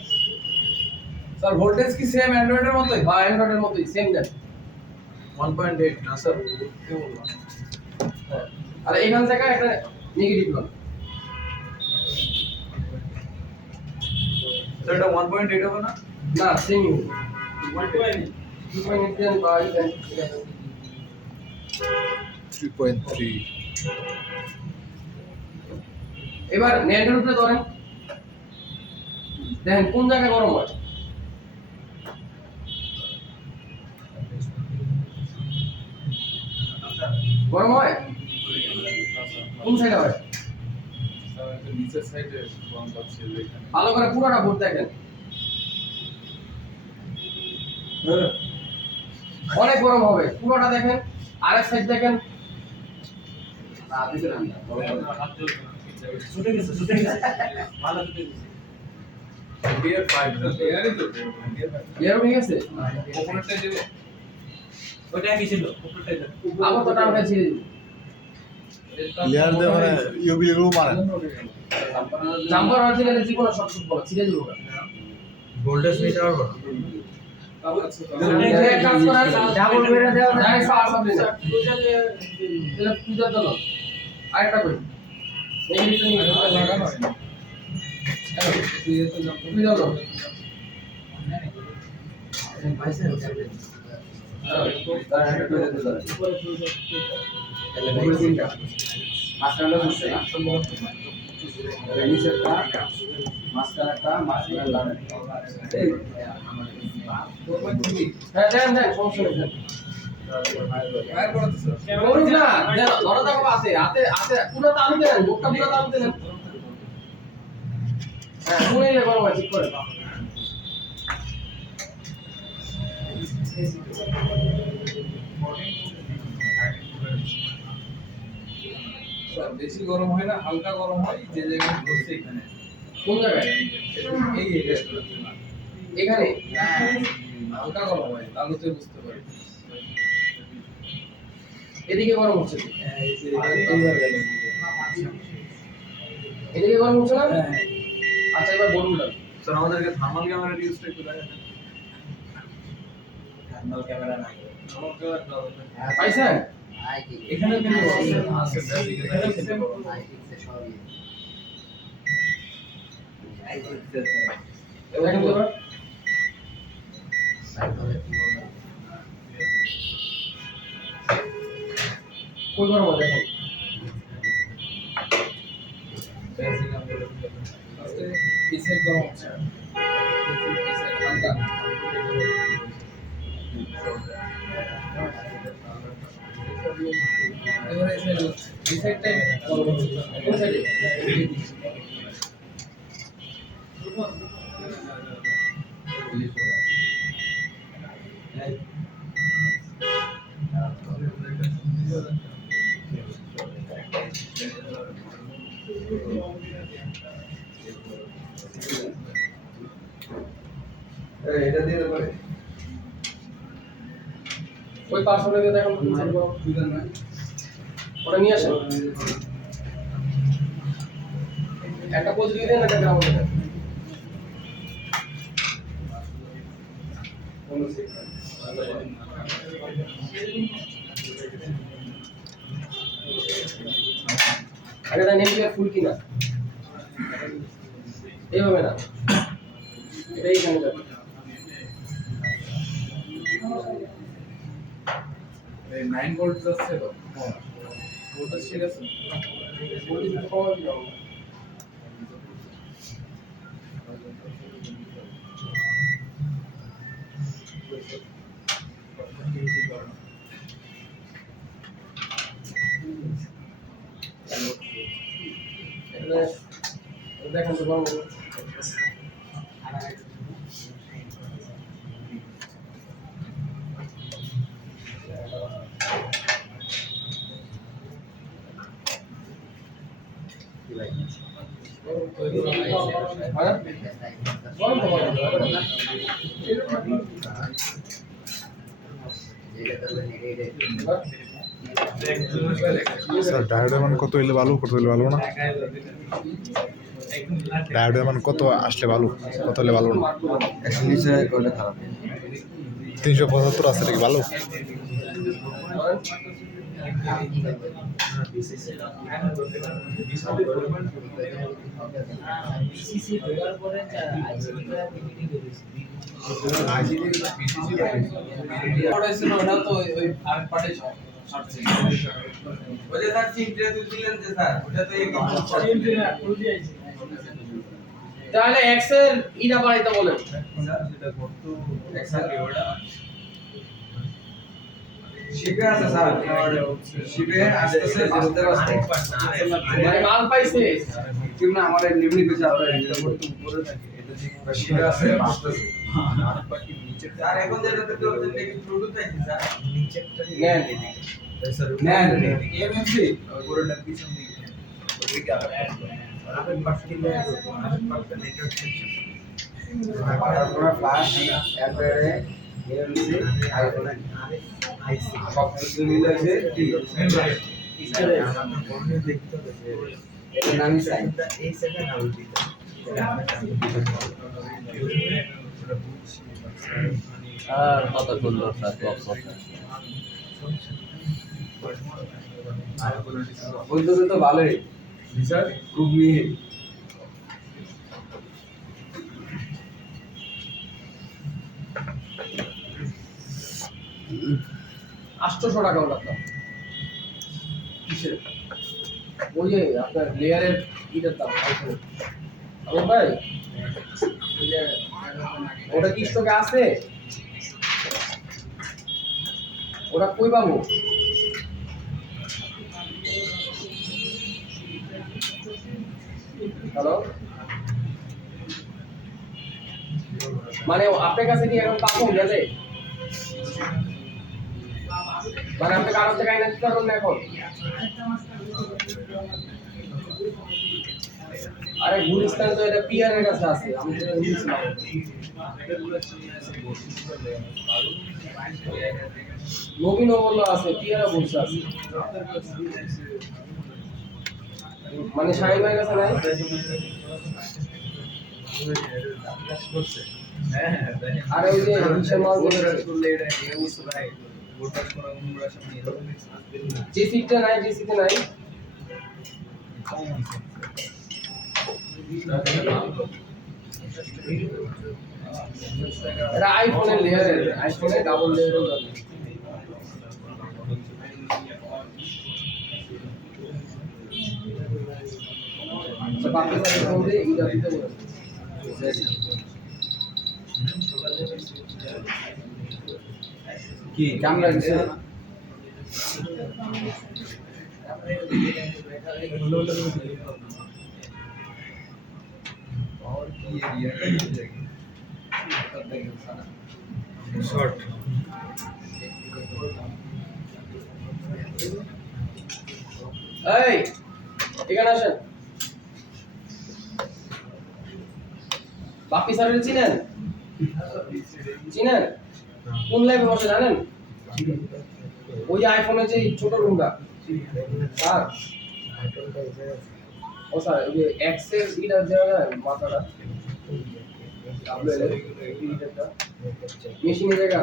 স্যার ভোল্টেজ কি সেম অ্যান্ড্রয়েডের মতোই? বা অ্যান্ড্রয়েডের মতোই সেম দেন। 1.8 না স্যার। হ্যাঁ। আর এখান থেকে একটা নেগেটিভ লাগান। স্যার এটা 1.8 হবে না? না সেম 1.8 2.8 দেন বা দেন। 3.3 এবার নেটের উপরে ধরেন, দেখেন কোন জায়গায় গরম হয়। গরম হয় কোন সাইডে হয়? নিচের সাইডে গরম পাচ্ছে এখানে। ভালো করে পুরোটা বোর্ড দেখেন, অনেক গরম হবে। পুরোটা দেখেন, আরেক সাইড দেখেন। ছুটে গেছে ভালো ছুটে গেছে। ডিয়ার 5 ডিয়ারই তো ক্লিয়ার হয়ে গেছে? ওপরেরটা দেব। ওটা কি ছিল উপরটাই দাও। আবার তো টান খাইছি। লেয়ার দিয়ে মানে ইউবি গুলো মারেন জাম্পার আর দিলে জীবন সব সব বলা ছিড়ে দিব। ভোল্টেজ মিটার হবে এক কাজ করেন, ডাবল বেড়ে দেওয়া জানি পাওয়ার সাপ্লাই না। তাহলে পূজা দল আরেকটা কই নেগেটিভ নিয়ে লাগানো হয় না। পূজা দল হ্যাঁ দেন দেন সমস্যা নেই। ফায়ার করাতে স্যার। করুন না, দেন ধরো দেখো হাতে হাতে হাতে পুরো তালু দেন, মুখটা পুরো তালু দেন। হ্যাঁ পুরো ইয়ে করো ঠিক করে। স্যার বেশি গরম হয় না, হালকা গরম হয়, যে জায়গায় বসছে এখানে। কোন জায়গায়? এই এরিয়া এখানে হালকা গরম হয়, তাহলে বুঝতে পারি। এদিকে গরম হচ্ছে কি? এইবার গেল এদিকে গরম হচ্ছে না? হ্যাঁ আচ্ছা এবার বলুন না। স্যার আমাদেরকে থার্মাল ক্যামেরা ইউজটা একটু দেখাবেন। থার্মাল ক্যামেরা নাই। পাইছেন? এখানে কিন্তু আই আছে বেসিক্যালি এখানে কিন্তু গরম। ফিক্সে সবই দেখেন তো এবার। তারপরে কি বলবো কই গরম হয় দেখেন। এই সাইড গরম হচ্ছে, এই সাইড হালকা। এবার এই সাইড হচ্ছে, এই সাইডটাই গরম হচ্ছে। কোন সাইডে? এটা দিয়ে দেবো ওই পার্সলে দিয়ে দেখেন কোন সাইডে গরম। সুবিধা নয় ওটা নিয়ে আসেন। একটা পোজ দিয়ে দেন, একটা গ্রাউন্ড দেন। আগে দেন নেগেটিভ ফুল কিনা এইভাবে না, এটাই এখানে যাবে। এই 9 ভোল্ট যাচ্ছে তো। ভোল্টেজ ঠিক আছে। ভোল্টেজ কমানো যাবে না। দেখেন তো গরম হবে। হ্যাঁ? গরম তো গরম হবে। যেটা করবেন এটাই স্যার ডায়োডের মান কত হইলে ভালো, কত হইলে ভালো না? ডায়োডের মান কত আসলে ভালো, কত হলে ভালো না? 100 নিচে করলে খারাপ। 375 আছে নাকি ভালো? বিসিসি ঢোকার পরে আইসিটি পিপিটি করেছি পড়াইছিল ওটা তো ওই আরেক পার্টে শর্ট ছিল। ওই যে স্যার চিমটে তুলছিলেন যে স্যার ওটা তো এই তাহলে এক্স এর ইটা বাড়াইতে বলেন। শিপে আছে স্যার, শিপে আসতেছে আস্তে আস্তে মানে মাল পাইছে কেউ না আমার এমনি কিছু আপনার এটা করতে উপরে থাকে, এটা ঠিক শিপে আছে আসতেছে। স্যার এখন যেটা তো করছেন নাকি ব্লুটুথ আছে স্যার নেন নেন এমএমসি পুরোটা পিছন দিকে ওইটা আপনি পার্টিলে নেটওয়ার্ক সেকশন তারপরে ফ্ল্যাশ এরপরে এমসি আইফোন সব কিছু মিলে আছে ঠিক এর নাম সাইন এই সেকেন্ড আউট আর কত সুন্দর স্যার বক্স বলতেছে তো ভালোই স্যার খুব মিহির $800 ওটা তো কিসের ওই যে আপনার লেয়ারের ইটার দাম আমি ভাই ওই যে ওটা কি স্টকে আছে ওটা কই পাবো হ্যালো মানে আপনার কাছে কি এখন পাবো গেলে মানে আপনি কারোর থেকে আইনা দিতে পারবেন না এখন আরে গুলিস্তান তো এটা পিআর এর কাছে আছে আমি তো বলছিলাম নবীন বলল আছে পিআর বলছে আছে মানে শাহিন ভাই কাছে নাই আরে ওই যে হিসেব মাল বলে যে সিটটা নাই যে সিটে নাই এটা আইফোনের লেয়ারের আইফোনের ডাবল লেয়ারের আচ্ছা বাকি কথা বলতে এটা দিতে বলেন কি ক্যামেরা দিছে और की एरिया शॉर्ट এই এখানে আসেন বাপি স্যারের চিনেন চিনেন কোন ল্যাবে বসে জানেন ওই আইফোনের যে ছোট রুমটা স্যার ও স্যার ওই যে এক্সেস ইটার জায়গা মাথাটা আপনি মেশিনের জায়গা